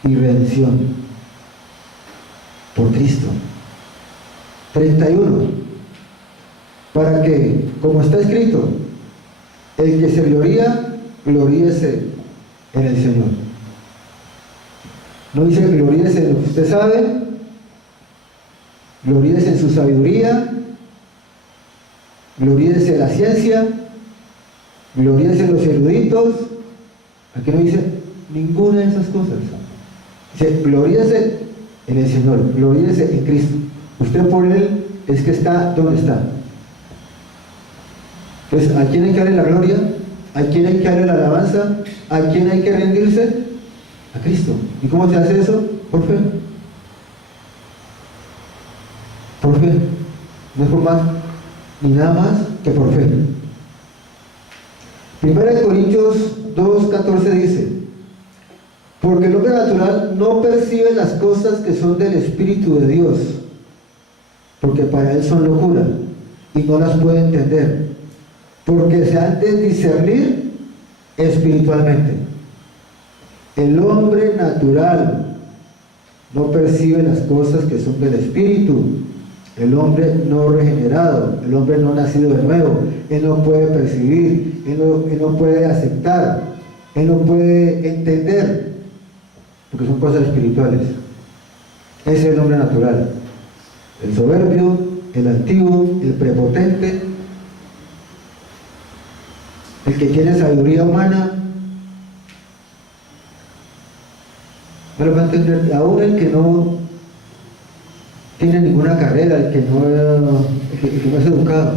y redención por Cristo. 31. Para que, como está escrito, el que se gloría, gloríese en el Señor. No dice gloríese en lo que usted sabe, gloríese en su sabiduría, gloríese en la ciencia, gloríese en los eruditos. Aquí no dice ninguna de esas cosas. Dice gloríese en el Señor, gloríese en Cristo. Usted por él es que está donde está. Entonces, ¿a quién hay que darle la gloria? ¿A quién hay que darle la alabanza? ¿A quién hay que rendirse? A Cristo. ¿Y cómo se hace eso? Por fe. Por fe. No es por más, ni nada más que por fe. 1 Corintios 2:14 dice, porque el hombre natural no percibe las cosas que son del Espíritu de Dios, porque para él son locura, y no las puede entender, porque se han de discernir espiritualmente. El hombre natural no percibe las cosas que son del Espíritu. El hombre no regenerado, el hombre no nacido de nuevo, él no puede percibir, él no puede aceptar, él no puede entender, porque son cosas espirituales. Ese es el hombre natural. El soberbio, el altivo, el prepotente, el que tiene sabiduría humana, no lo va a entender. Aún el que no tiene ninguna carrera, el que no es educado,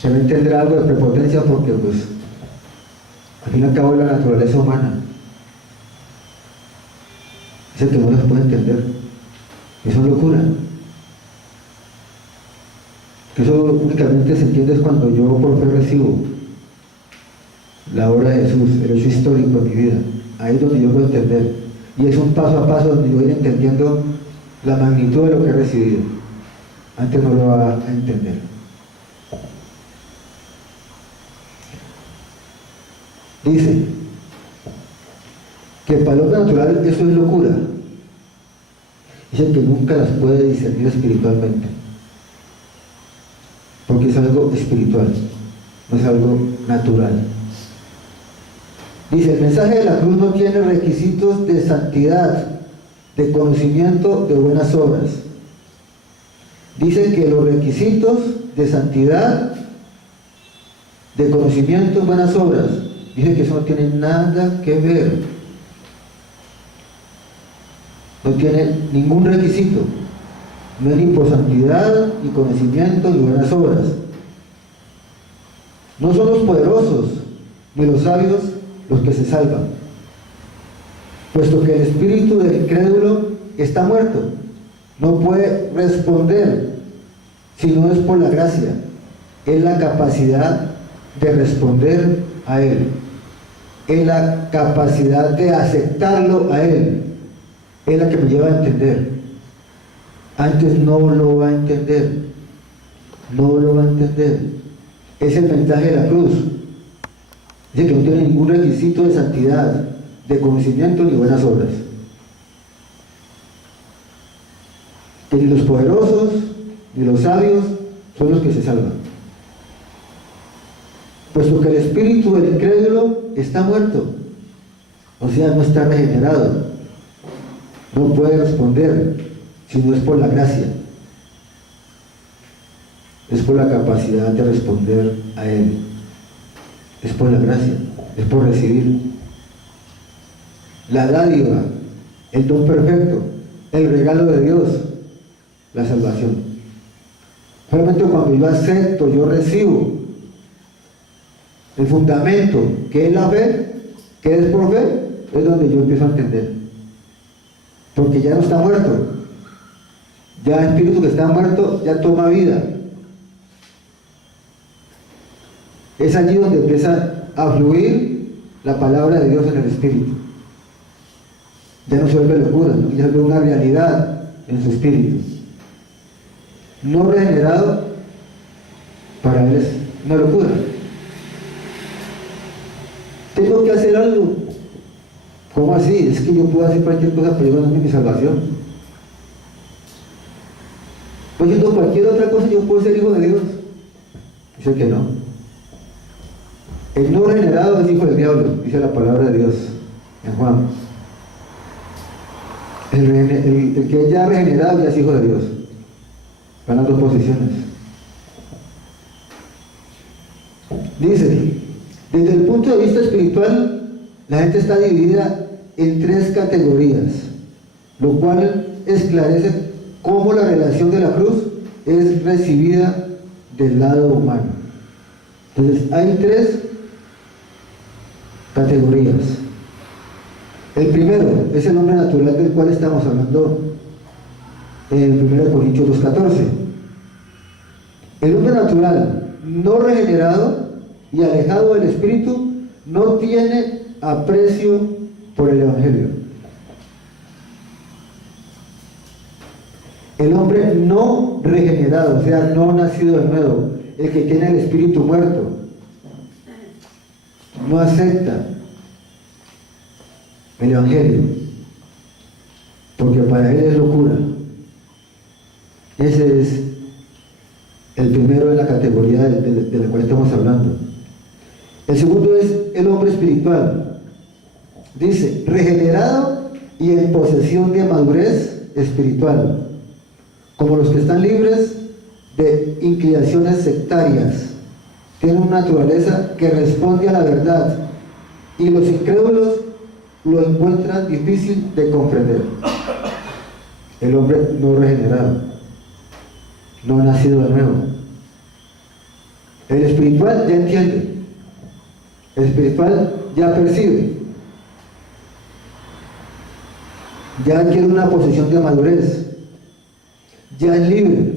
se va a entender algo de prepotencia porque pues al fin y al cabo es la naturaleza humana. Es el que no las puede entender. Eso es locura. Que eso únicamente se entiende es cuando yo por fe recibo la obra de Jesús, el hecho histórico de mi vida. Ahí es donde yo puedo entender. Y es un paso a paso donde yo voy entendiendo la magnitud de lo que he recibido. Antes no lo va a entender. Dice que para el hombre natural eso es locura. Dice que nunca las puede discernir espiritualmente, porque es algo espiritual, no es algo natural. Dice, el mensaje de la cruz no tiene requisitos de santidad, de conocimiento, de buenas obras. Dice que los requisitos de santidad de conocimiento y buenas obras, dice que eso no tiene nada que ver. No tiene ningún requisito. No es ni por santidad, ni conocimiento, ni buenas obras. No son los poderosos, ni los sabios los que se salvan, puesto que el espíritu del incrédulo está muerto. No puede responder si no es por la gracia. Es la capacidad de responder a Él. Es la capacidad de aceptarlo a Él. Es la que me lleva a entender. Antes no lo va a entender. No lo va a entender. Es el mensaje de la cruz. Dice que no tiene ningún requisito de santidad, de conocimiento ni buenas obras. Que ni los poderosos ni los sabios son los que se salvan. Puesto que el espíritu del incrédulo está muerto, o sea, no está regenerado, no puede responder si no es por la gracia, es por la capacidad de responder a Él, es por la gracia, es por recibir la dádiva, el don perfecto, el regalo de Dios, la salvación. Solamente cuando yo acepto, yo recibo el fundamento que es la fe, que es por fe, es donde yo empiezo a entender. Porque ya no está muerto. Ya el espíritu que está muerto ya toma vida. Es allí donde empieza a fluir la palabra de Dios en el espíritu. Ya no se vuelve locura, ¿no? Ya se vuelve una realidad en su espíritu. No regenerado, para él es una locura. Tengo que hacer algo. ¿Cómo así? Es que yo puedo hacer cualquier cosa para llevarme mi salvación. Pues haciendo cualquier otra cosa yo puedo ser hijo de Dios. Dice que no. El no regenerado es hijo del diablo, dice la palabra de Dios en Juan. El que ya regenerado ya es hijo de Dios. Van las dos posiciones. Dice, desde el punto de vista espiritual, la gente está dividida en tres categorías, lo cual esclarece cómo la relación de la cruz es recibida del lado humano. Entonces, hay tres categorías. El primero es el hombre natural del cual estamos hablando en 1 Corintios 2:14. El hombre natural no regenerado y alejado del Espíritu no tiene aprecio por el Evangelio. El hombre no regenerado, o sea, no nacido de nuevo, el que tiene el Espíritu muerto, no acepta el Evangelio, porque para él es locura. Ese es el primero de la categoría de la cual estamos hablando. El segundo es el hombre espiritual. Dice, regenerado y en posesión de madurez espiritual, como los que están libres de inclinaciones sectarias, tienen una naturaleza que responde a la verdad, y los incrédulos lo encuentran difícil de comprender. El hombre no regenerado, no nacido de nuevo. El espiritual ya entiende, el espiritual ya percibe, ya adquiere una posición de madurez, ya es libre,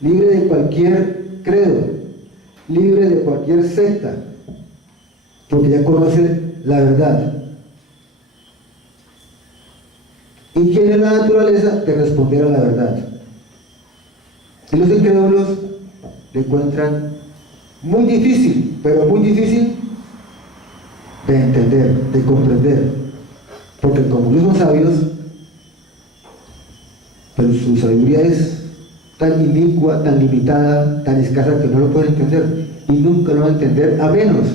libre de cualquier credo, libre de cualquier secta, porque ya conoce la verdad. Y tiene la naturaleza de responder a la verdad. Y los incrédulos le encuentran muy difícil, pero muy difícil de entender, de comprender, porque como ellos son sabios, pero su sabiduría es tan inicua, tan limitada, tan escasa, que no lo pueden entender, y nunca lo van a entender, a menos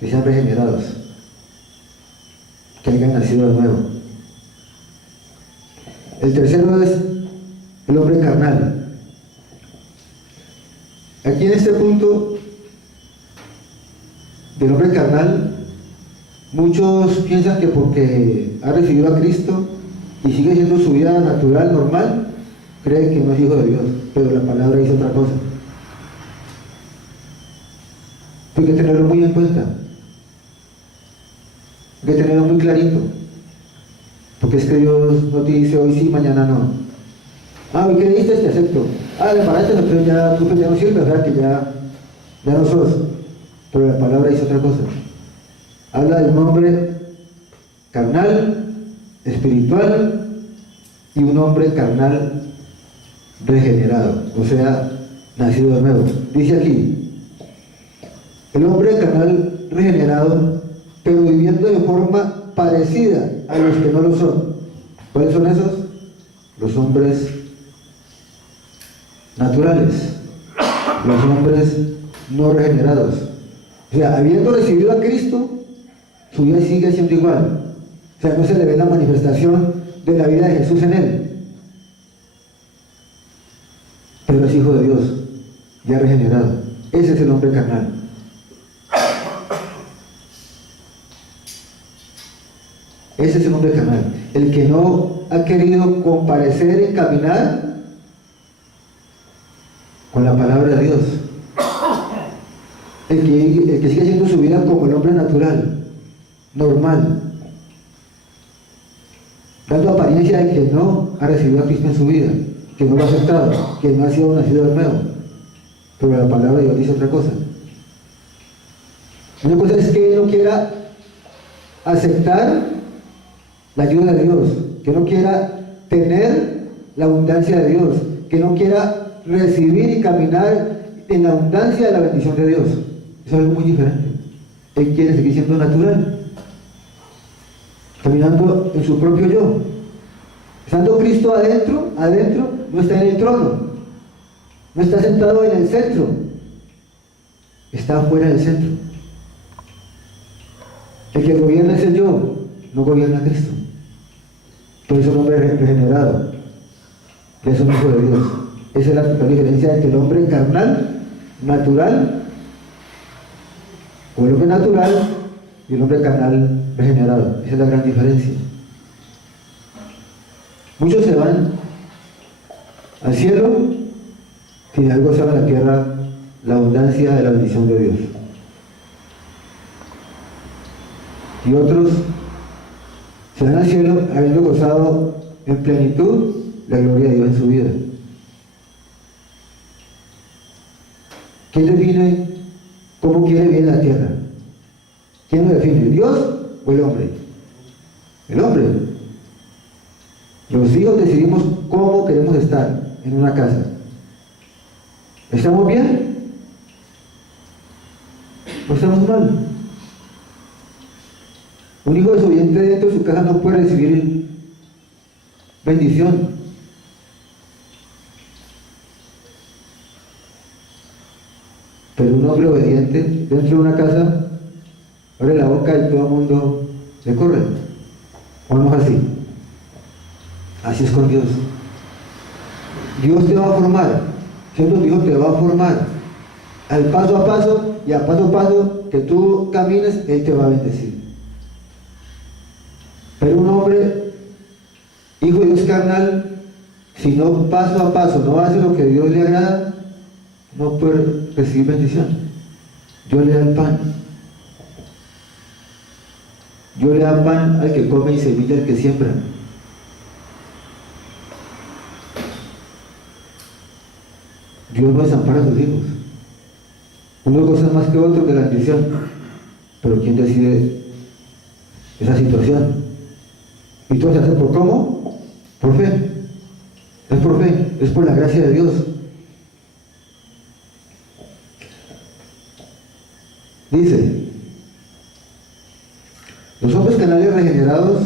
que sean regenerados, que hayan nacido de nuevo. El tercero es el hombre carnal. Aquí en este punto del hombre carnal, muchos piensan que porque ha recibido a Cristo y sigue siendo su vida natural, normal, cree que no es hijo de Dios, pero la palabra dice otra cosa. Hay que tenerlo muy en cuenta, hay que tenerlo muy clarito, porque es que Dios no te dice hoy sí, mañana no. Ah, hoy creíste, te acepto. Ah, le paraste, pero ya, tú ya no sirves, o sea que ya no sos. Pero la palabra dice otra cosa. Habla de un hombre carnal, espiritual, y un hombre carnal regenerado, o sea, nacido de nuevo. Dice aquí, el hombre carnal regenerado, pero viviendo de forma parecida a los que no lo son. ¿Cuáles son esos? Los hombres naturales, los hombres no regenerados. O sea, habiendo recibido a Cristo, su vida sigue siendo igual. O sea, no se le ve la manifestación de la vida de Jesús en él. Pero es hijo de Dios, ya regenerado. Ese es el hombre carnal. Ese es el hombre carnal. El que no ha querido comparecer en caminar con la palabra de Dios. El que sigue haciendo su vida como el hombre natural, normal, dando apariencia de que no ha recibido a Cristo en su vida, que no lo ha aceptado, que no ha sido nacido de nuevo. Pero la palabra de Dios dice otra cosa. Una cosa es que él no quiera aceptar la ayuda de Dios, que no quiera tener la abundancia de Dios, que no quiera recibir y caminar en la abundancia de la bendición de Dios. Es algo muy diferente. Él quiere seguir siendo natural, caminando en su propio yo. Estando Cristo adentro, no está en el trono, no está sentado en el centro, está fuera del centro. El que gobierna es el yo, no gobierna Cristo. Pero es un hombre regenerado, es un hijo de Dios. Esa es la diferencia entre el hombre carnal, natural, o el hombre natural y el hombre carnal regenerado. Esa es la gran diferencia. Muchos se van al cielo sin haber gozado en la tierra la abundancia de la bendición de Dios. Y otros se van al cielo habiendo gozado en plenitud la gloria de Dios en su vida. ¿Quién define cómo quiere vivir en la tierra? ¿Quién lo define? ¿Dios o el hombre? El hombre. Los hijos decidimos cómo queremos estar en una casa. ¿Estamos bien? ¿O estamos mal? Un hijo desobediente dentro de su casa no puede recibir bendición. Pero un hombre obediente dentro de una casa abre la boca y todo el mundo le corre. ¿O no es así? Así es con Dios. Dios te va a formar. Siendo tu hijo te va a formar. Al paso a paso y a paso que tú camines, Él te va a bendecir. Pero un hombre, hijo de Dios carnal, si no paso a paso no hace lo que a Dios le agrada, no puede recibir bendición. Dios le da el pan. Dios le da pan al que come y semilla al que siembra. Dios no desampara a sus hijos. Uno goza más que otro de la bendición. Pero ¿quién decide esa situación? ¿Y todo se hace por cómo? Por fe. Es por fe, es por la gracia de Dios. Dice, los hombres carnales regenerados,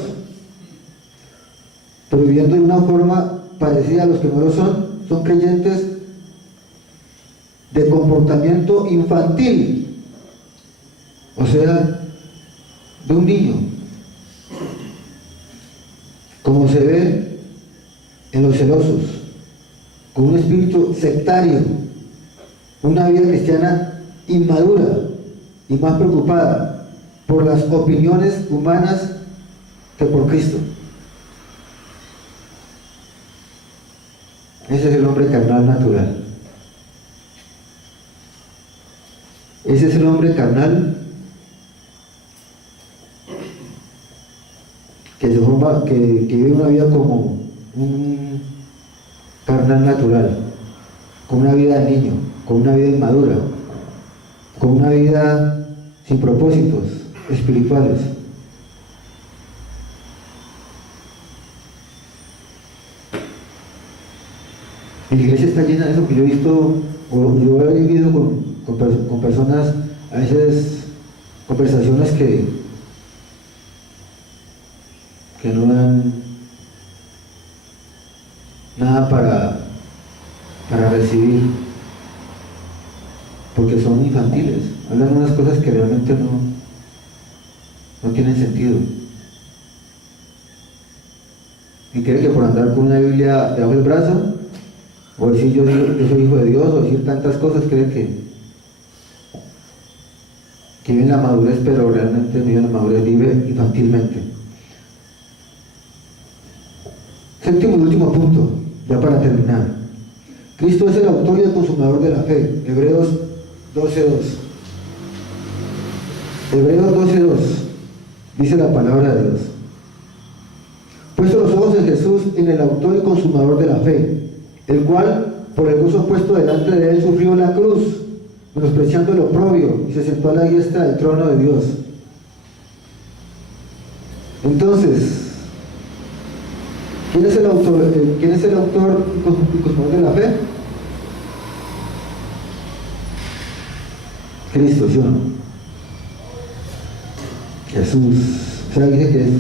pero viviendo de una forma parecida a los que no lo son creyentes de comportamiento infantil, o sea, de un niño, como se ve en los celosos, con un espíritu sectario, una vida cristiana inmadura, y más preocupada por las opiniones humanas que por Cristo. Ese es el hombre carnal natural. Ese es el hombre carnal que vive una vida como un carnal natural, con una vida de niño, con una vida inmadura, con una vida sin propósitos espirituales. Y la iglesia está llena de eso, que yo he visto, o yo he vivido con personas, a veces conversaciones que no dan nada para recibir, porque son infantiles, hablan unas cosas que realmente no tienen sentido. Y creen que por andar con una Biblia debajo del brazo, o decir yo soy hijo de Dios, o decir tantas cosas, creen que viven la madurez, pero realmente no viven la madurez, vive infantilmente. Séptimo y último punto, ya para terminar. Cristo es el autor y el consumador de la fe. Hebreos 12:2. Hebreos 12:2 dice la palabra de Dios: puesto los ojos en Jesús, en el autor y consumador de la fe, el cual, por el gozo puesto delante de él, sufrió la cruz, menospreciando el oprobio, y se sentó a la diestra del trono de Dios. Entonces, ¿quién es el autor y consumador de la fe? Cristo, ¿sí o no? Jesús. O sea, dice que es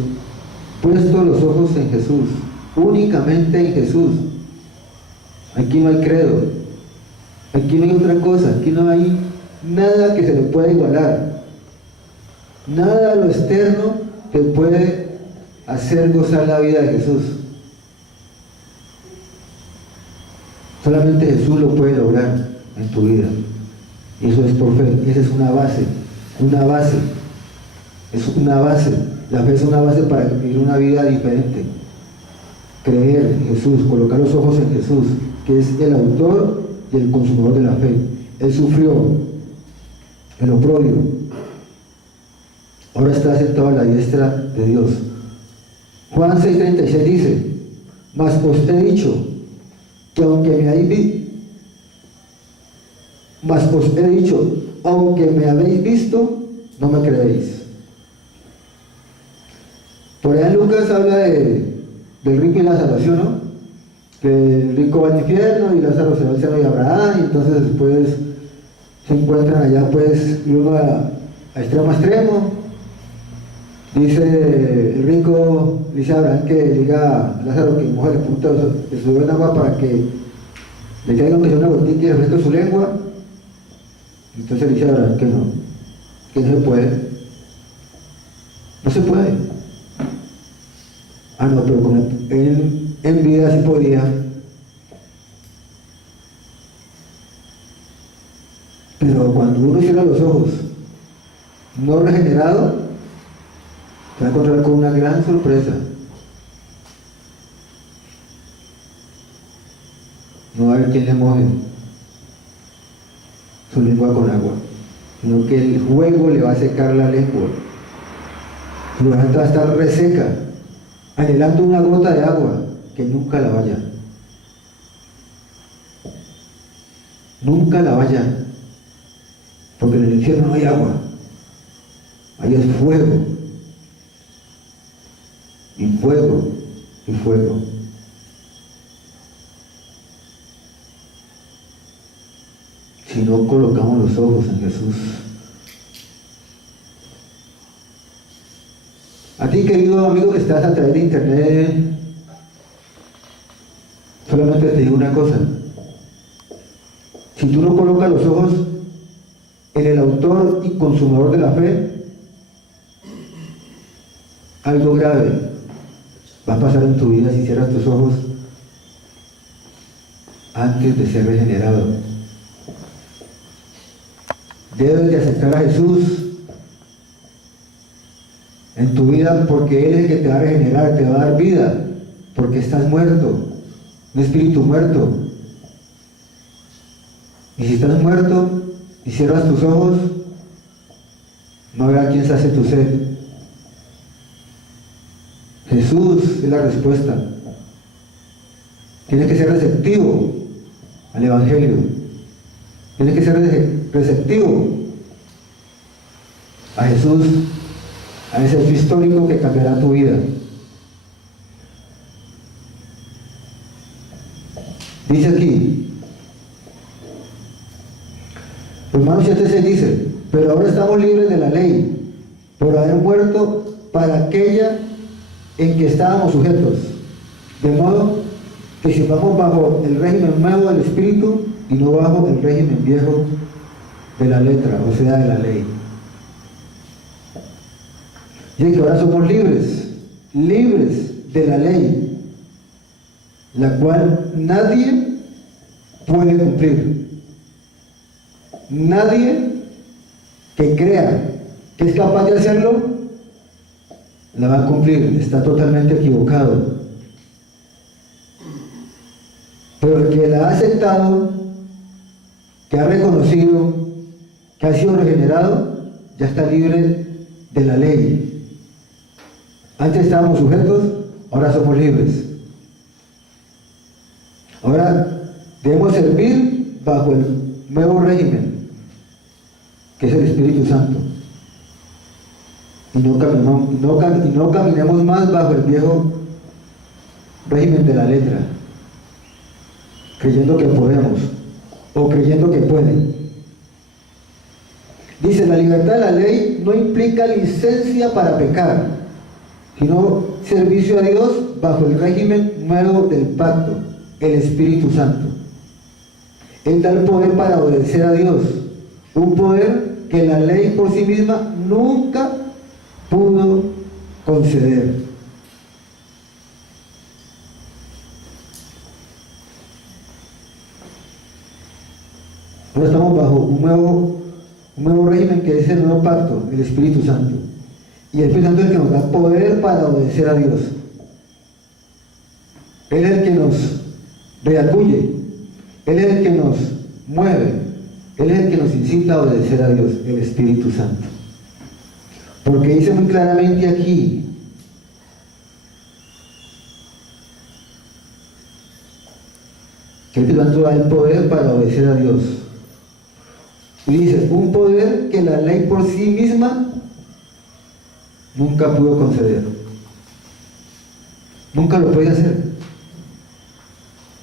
puesto los ojos en Jesús, únicamente en Jesús. Aquí no hay credo, aquí no hay otra cosa, aquí no hay nada que se le pueda igualar, nada a lo externo que puede hacer gozar la vida de Jesús. Solamente Jesús lo puede lograr en tu vida, y eso es por fe. Esa es una base, es una base. La fe es una base para vivir una vida diferente. Creer en Jesús, colocar los ojos en Jesús, que es el autor y el consumador de la fe. Él sufrió el oprobio, ahora está sentado a la diestra de Dios. Juan 6:36 dice: mas os he dicho que aunque me habéis visto, no me creéis. Por allá en Lucas habla del rico y Lázaro, ¿sí o no? Que el rico va al infierno y Lázaro se va al seno de Abraham, y entonces después se encuentran allá, pues, y uno a extremo a extremo. Dice el rico, dice a Abraham que diga a Lázaro que moje la punta de su buena agua para que le caiga aunque sea una gotita y refresque su lengua. Entonces dice a Abraham que no se puede. No se puede. Ah, no, pero él en vida sí podía. Pero cuando uno cierra los ojos, no regenerado, se va a encontrar con una gran sorpresa. No va a haber quien le moje su lengua con agua, sino que el juego le va a secar la lengua. Su garganta va a estar reseca, anhelando una gota de agua que nunca la vaya. Nunca la vaya. Porque en el infierno no hay agua. Ahí es fuego. Y fuego. Y fuego. Si no colocamos los ojos en Jesús. A ti, querido amigo que estás a través de internet, solamente te digo una cosa: si tú no colocas los ojos en el autor y consumador de la fe, algo grave va a pasar en tu vida si cierras tus ojos antes de ser regenerado. Debes de aceptar a Jesús en tu vida, porque Él es el que te va a regenerar, te va a dar vida, porque estás muerto, un espíritu muerto. Y si estás muerto y cierras tus ojos, no habrá quien sacie tu sed. Jesús es la respuesta. Tienes que ser receptivo al Evangelio. Tienes que ser receptivo a Jesús, a ese hecho histórico que cambiará tu vida. Dice aquí, Romanos 7:6 dice: pero ahora estamos libres de la ley, por haber muerto para aquella en que estábamos sujetos, de modo que si vamos bajo el régimen nuevo del Espíritu y no bajo el régimen viejo de la letra, o sea, de la ley. Dice que ahora somos libres de la ley, la cual nadie puede cumplir. Nadie que crea que es capaz de hacerlo, la va a cumplir. Está totalmente equivocado. Pero el que la ha aceptado, que ha reconocido, que ha sido regenerado, ya está libre de la ley. Antes estábamos sujetos, ahora somos libres. Ahora debemos servir bajo el nuevo régimen, que es el Espíritu Santo. Y no caminemos más bajo el viejo régimen de la letra, creyendo que podemos o creyendo que pueden. Dice: la libertad de la ley no implica licencia para pecar, sino servicio a Dios bajo el régimen nuevo del pacto, el Espíritu Santo. Él da el poder para obedecer a Dios, un poder que la ley por sí misma nunca pudo conceder. Ahora estamos bajo un nuevo régimen, que es el nuevo pacto, el Espíritu Santo. Y el Espíritu Santo es el que nos da poder para obedecer a Dios. Él es el que nos redarguye, Él es el que nos mueve, Él es el que nos incita a obedecer a Dios, el Espíritu Santo. Porque dice muy claramente aquí: que el Espíritu Santo da el poder para obedecer a Dios. Y dice, un poder que la ley por sí misma nunca pudo conceder. Nunca lo puede hacer.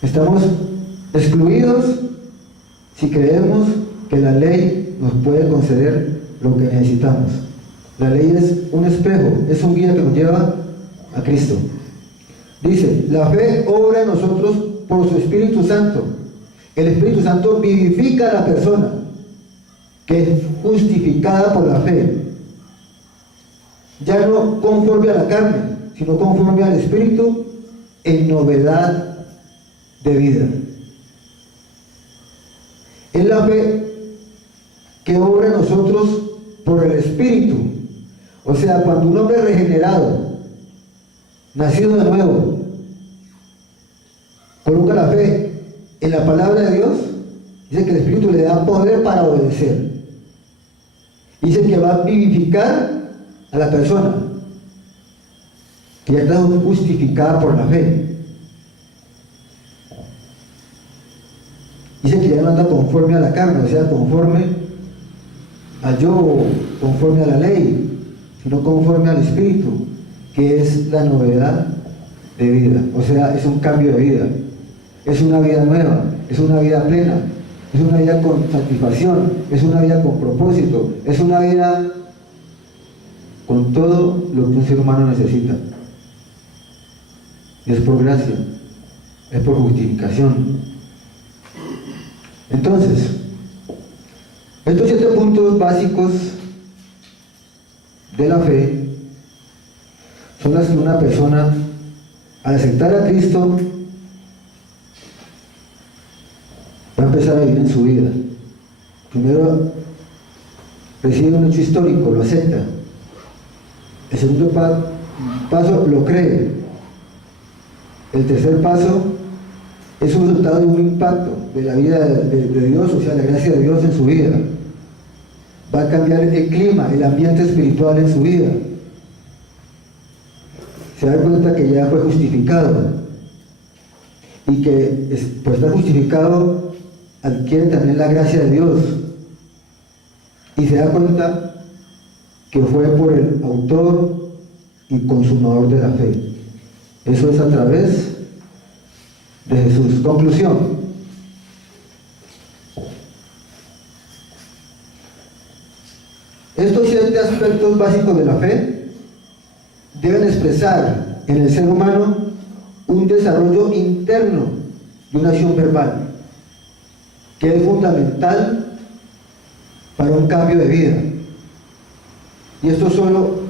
Estamos excluidos si creemos que la ley nos puede conceder lo que necesitamos. La ley es un espejo, es un guía que nos lleva a Cristo. Dice: la fe obra en nosotros por su Espíritu Santo. El Espíritu Santo vivifica a la persona, que es justificada por la fe, ya no conforme a la carne, sino conforme al Espíritu, en novedad de vida. Es la fe que obra en nosotros por el Espíritu. O sea, cuando un hombre regenerado, nacido de nuevo, coloca la fe en la palabra de Dios, dice que el Espíritu le da poder para obedecer. Dice que va a vivificar a la persona, que ya está justificada por la fe. Dice que ya no anda conforme a la carne, o sea, conforme al yo, conforme a la ley, sino conforme al Espíritu, que es la novedad de vida. O sea, es un cambio de vida, es una vida nueva, es una vida plena, es una vida con satisfacción, es una vida con propósito, es una vida con todo lo que un ser humano necesita. Y es por gracia, es por justificación. Entonces, estos 7 puntos básicos de la fe son las que una persona, al aceptar a Cristo, va a empezar a vivir en su vida. Primero, recibe un hecho histórico, lo acepta. El segundo paso, lo cree. El tercer paso es un resultado de un impacto de la vida de Dios, o sea, la gracia de Dios en su vida. Va a cambiar el clima, el ambiente espiritual en su vida. Se da cuenta que ya fue justificado y que por estar justificado adquiere también la gracia de Dios, y se da cuenta que fue por el autor y consumador de la fe. Eso es a través de Jesús. Conclusión. Estos 7 aspectos básicos de la fe deben expresar en el ser humano un desarrollo interno de una acción verbal que es fundamental para un cambio de vida. Y esto solo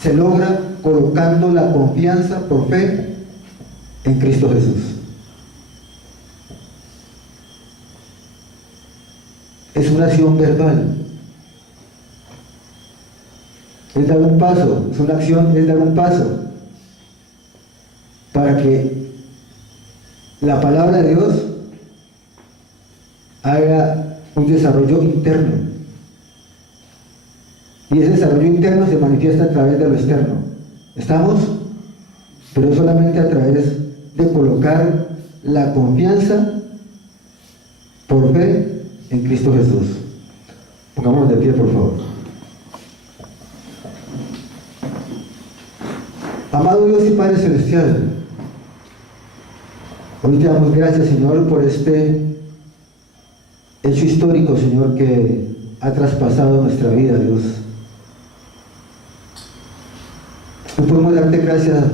se logra colocando la confianza por fe en Cristo Jesús. Es una acción verbal. Es dar un paso, es una acción, es dar un paso para que la palabra de Dios haga un desarrollo interno. Y ese desarrollo interno se manifiesta a través de lo externo. ¿Estamos? Pero solamente a través de colocar la confianza por fe en Cristo Jesús. Pongámonos de pie, por favor. Amado Dios y Padre Celestial, hoy te damos gracias, Señor, por este hecho histórico, Señor, que ha traspasado nuestra vida, Dios. Hoy podemos darte gracias,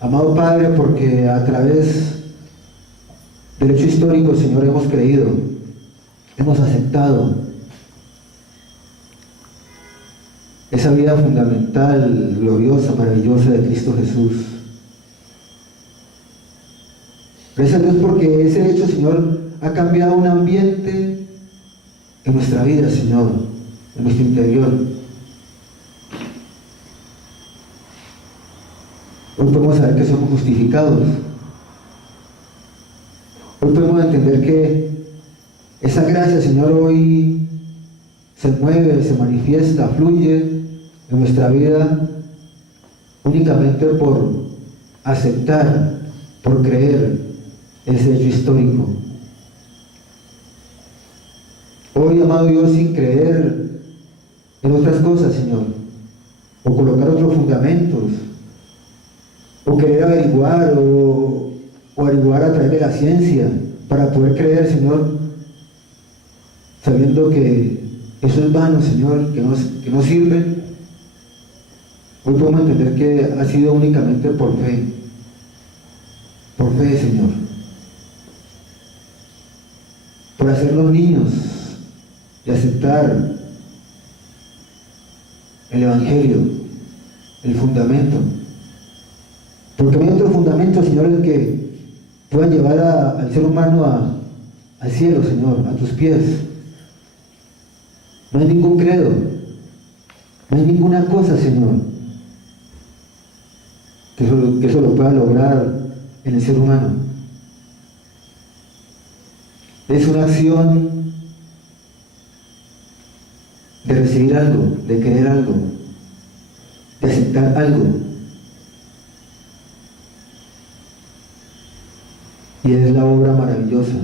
amado Padre, porque a través del hecho histórico, Señor, hemos creído, hemos aceptado esa vida fundamental, gloriosa, maravillosa de Cristo Jesús. Gracias a Dios porque ese hecho, Señor, ha cambiado un ambiente en nuestra vida, Señor, en nuestro interior. Hoy podemos saber que somos justificados. Hoy podemos entender que esa gracia, Señor, hoy se mueve, se manifiesta, fluye en nuestra vida únicamente por aceptar, por creer ese hecho histórico. Hoy, amado Dios, sin creer en otras cosas, Señor, o colocar otros fundamentos, o querer averiguar o averiguar a través de la ciencia para poder creer, Señor, sabiendo que eso es vano, Señor, que no sirve. Hoy podemos entender que ha sido únicamente por fe, Señor, por hacernos niños y aceptar el Evangelio, el fundamento. Porque no hay otro fundamento, Señor, el que pueda llevar al ser humano al cielo, Señor, a tus pies. No hay ningún credo, no hay ninguna cosa, Señor, que eso lo pueda lograr en el ser humano. Es una acción de recibir algo, de querer algo, de aceptar algo. Y es la obra maravillosa,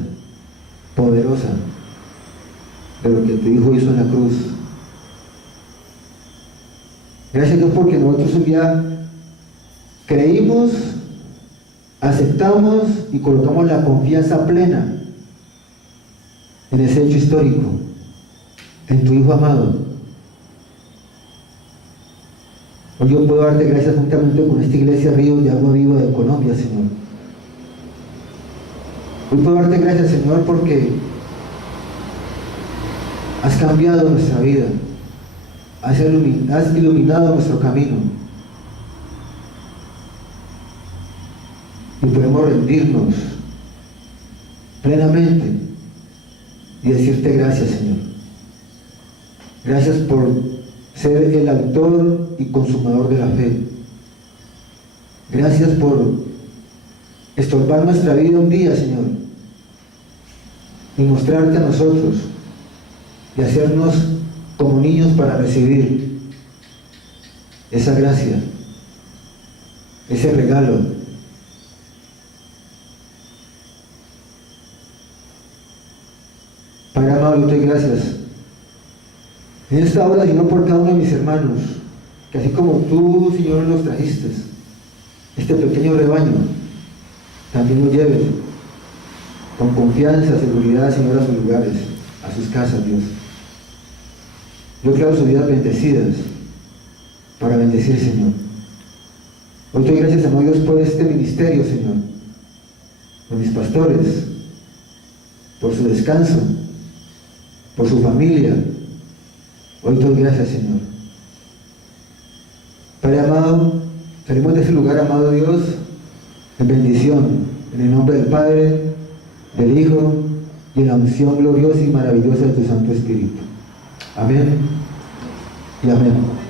poderosa, de lo que tu Hijo hizo en la cruz. Gracias a Dios porque nosotros un día creímos, aceptamos y colocamos la confianza plena en ese hecho histórico, en tu Hijo amado. Hoy yo puedo darte gracias juntamente con esta iglesia Río de Agua Viva de Colombia, Señor. Hoy puedo darte gracias, Señor, porque has cambiado nuestra vida, has iluminado nuestro camino, y podemos rendirnos plenamente y decirte gracias, Señor. Gracias por ser el autor y consumador de la fe. Gracias por estorbar nuestra vida un día, Señor, y mostrarte a nosotros y hacernos como niños para recibir esa gracia, ese regalo. Padre amado, yo te doy gracias en esta hora, Señor, por cada uno de mis hermanos, que así como tú, Señor, nos trajiste este pequeño rebaño, también lo lleves con confianza, seguridad, Señor, a sus lugares, a sus casas, Dios. Yo claro sus vidas bendecidas para bendecir, Señor. Hoy te doy gracias, amado Dios, por este ministerio, Señor, por mis pastores, por su descanso, por su familia. Hoy te doy gracias, Señor. Padre amado, salimos de ese lugar, amado Dios, en bendición, en el nombre del Padre, del Hijo y en la unción gloriosa y maravillosa de tu Santo Espíritu. Amén y amén.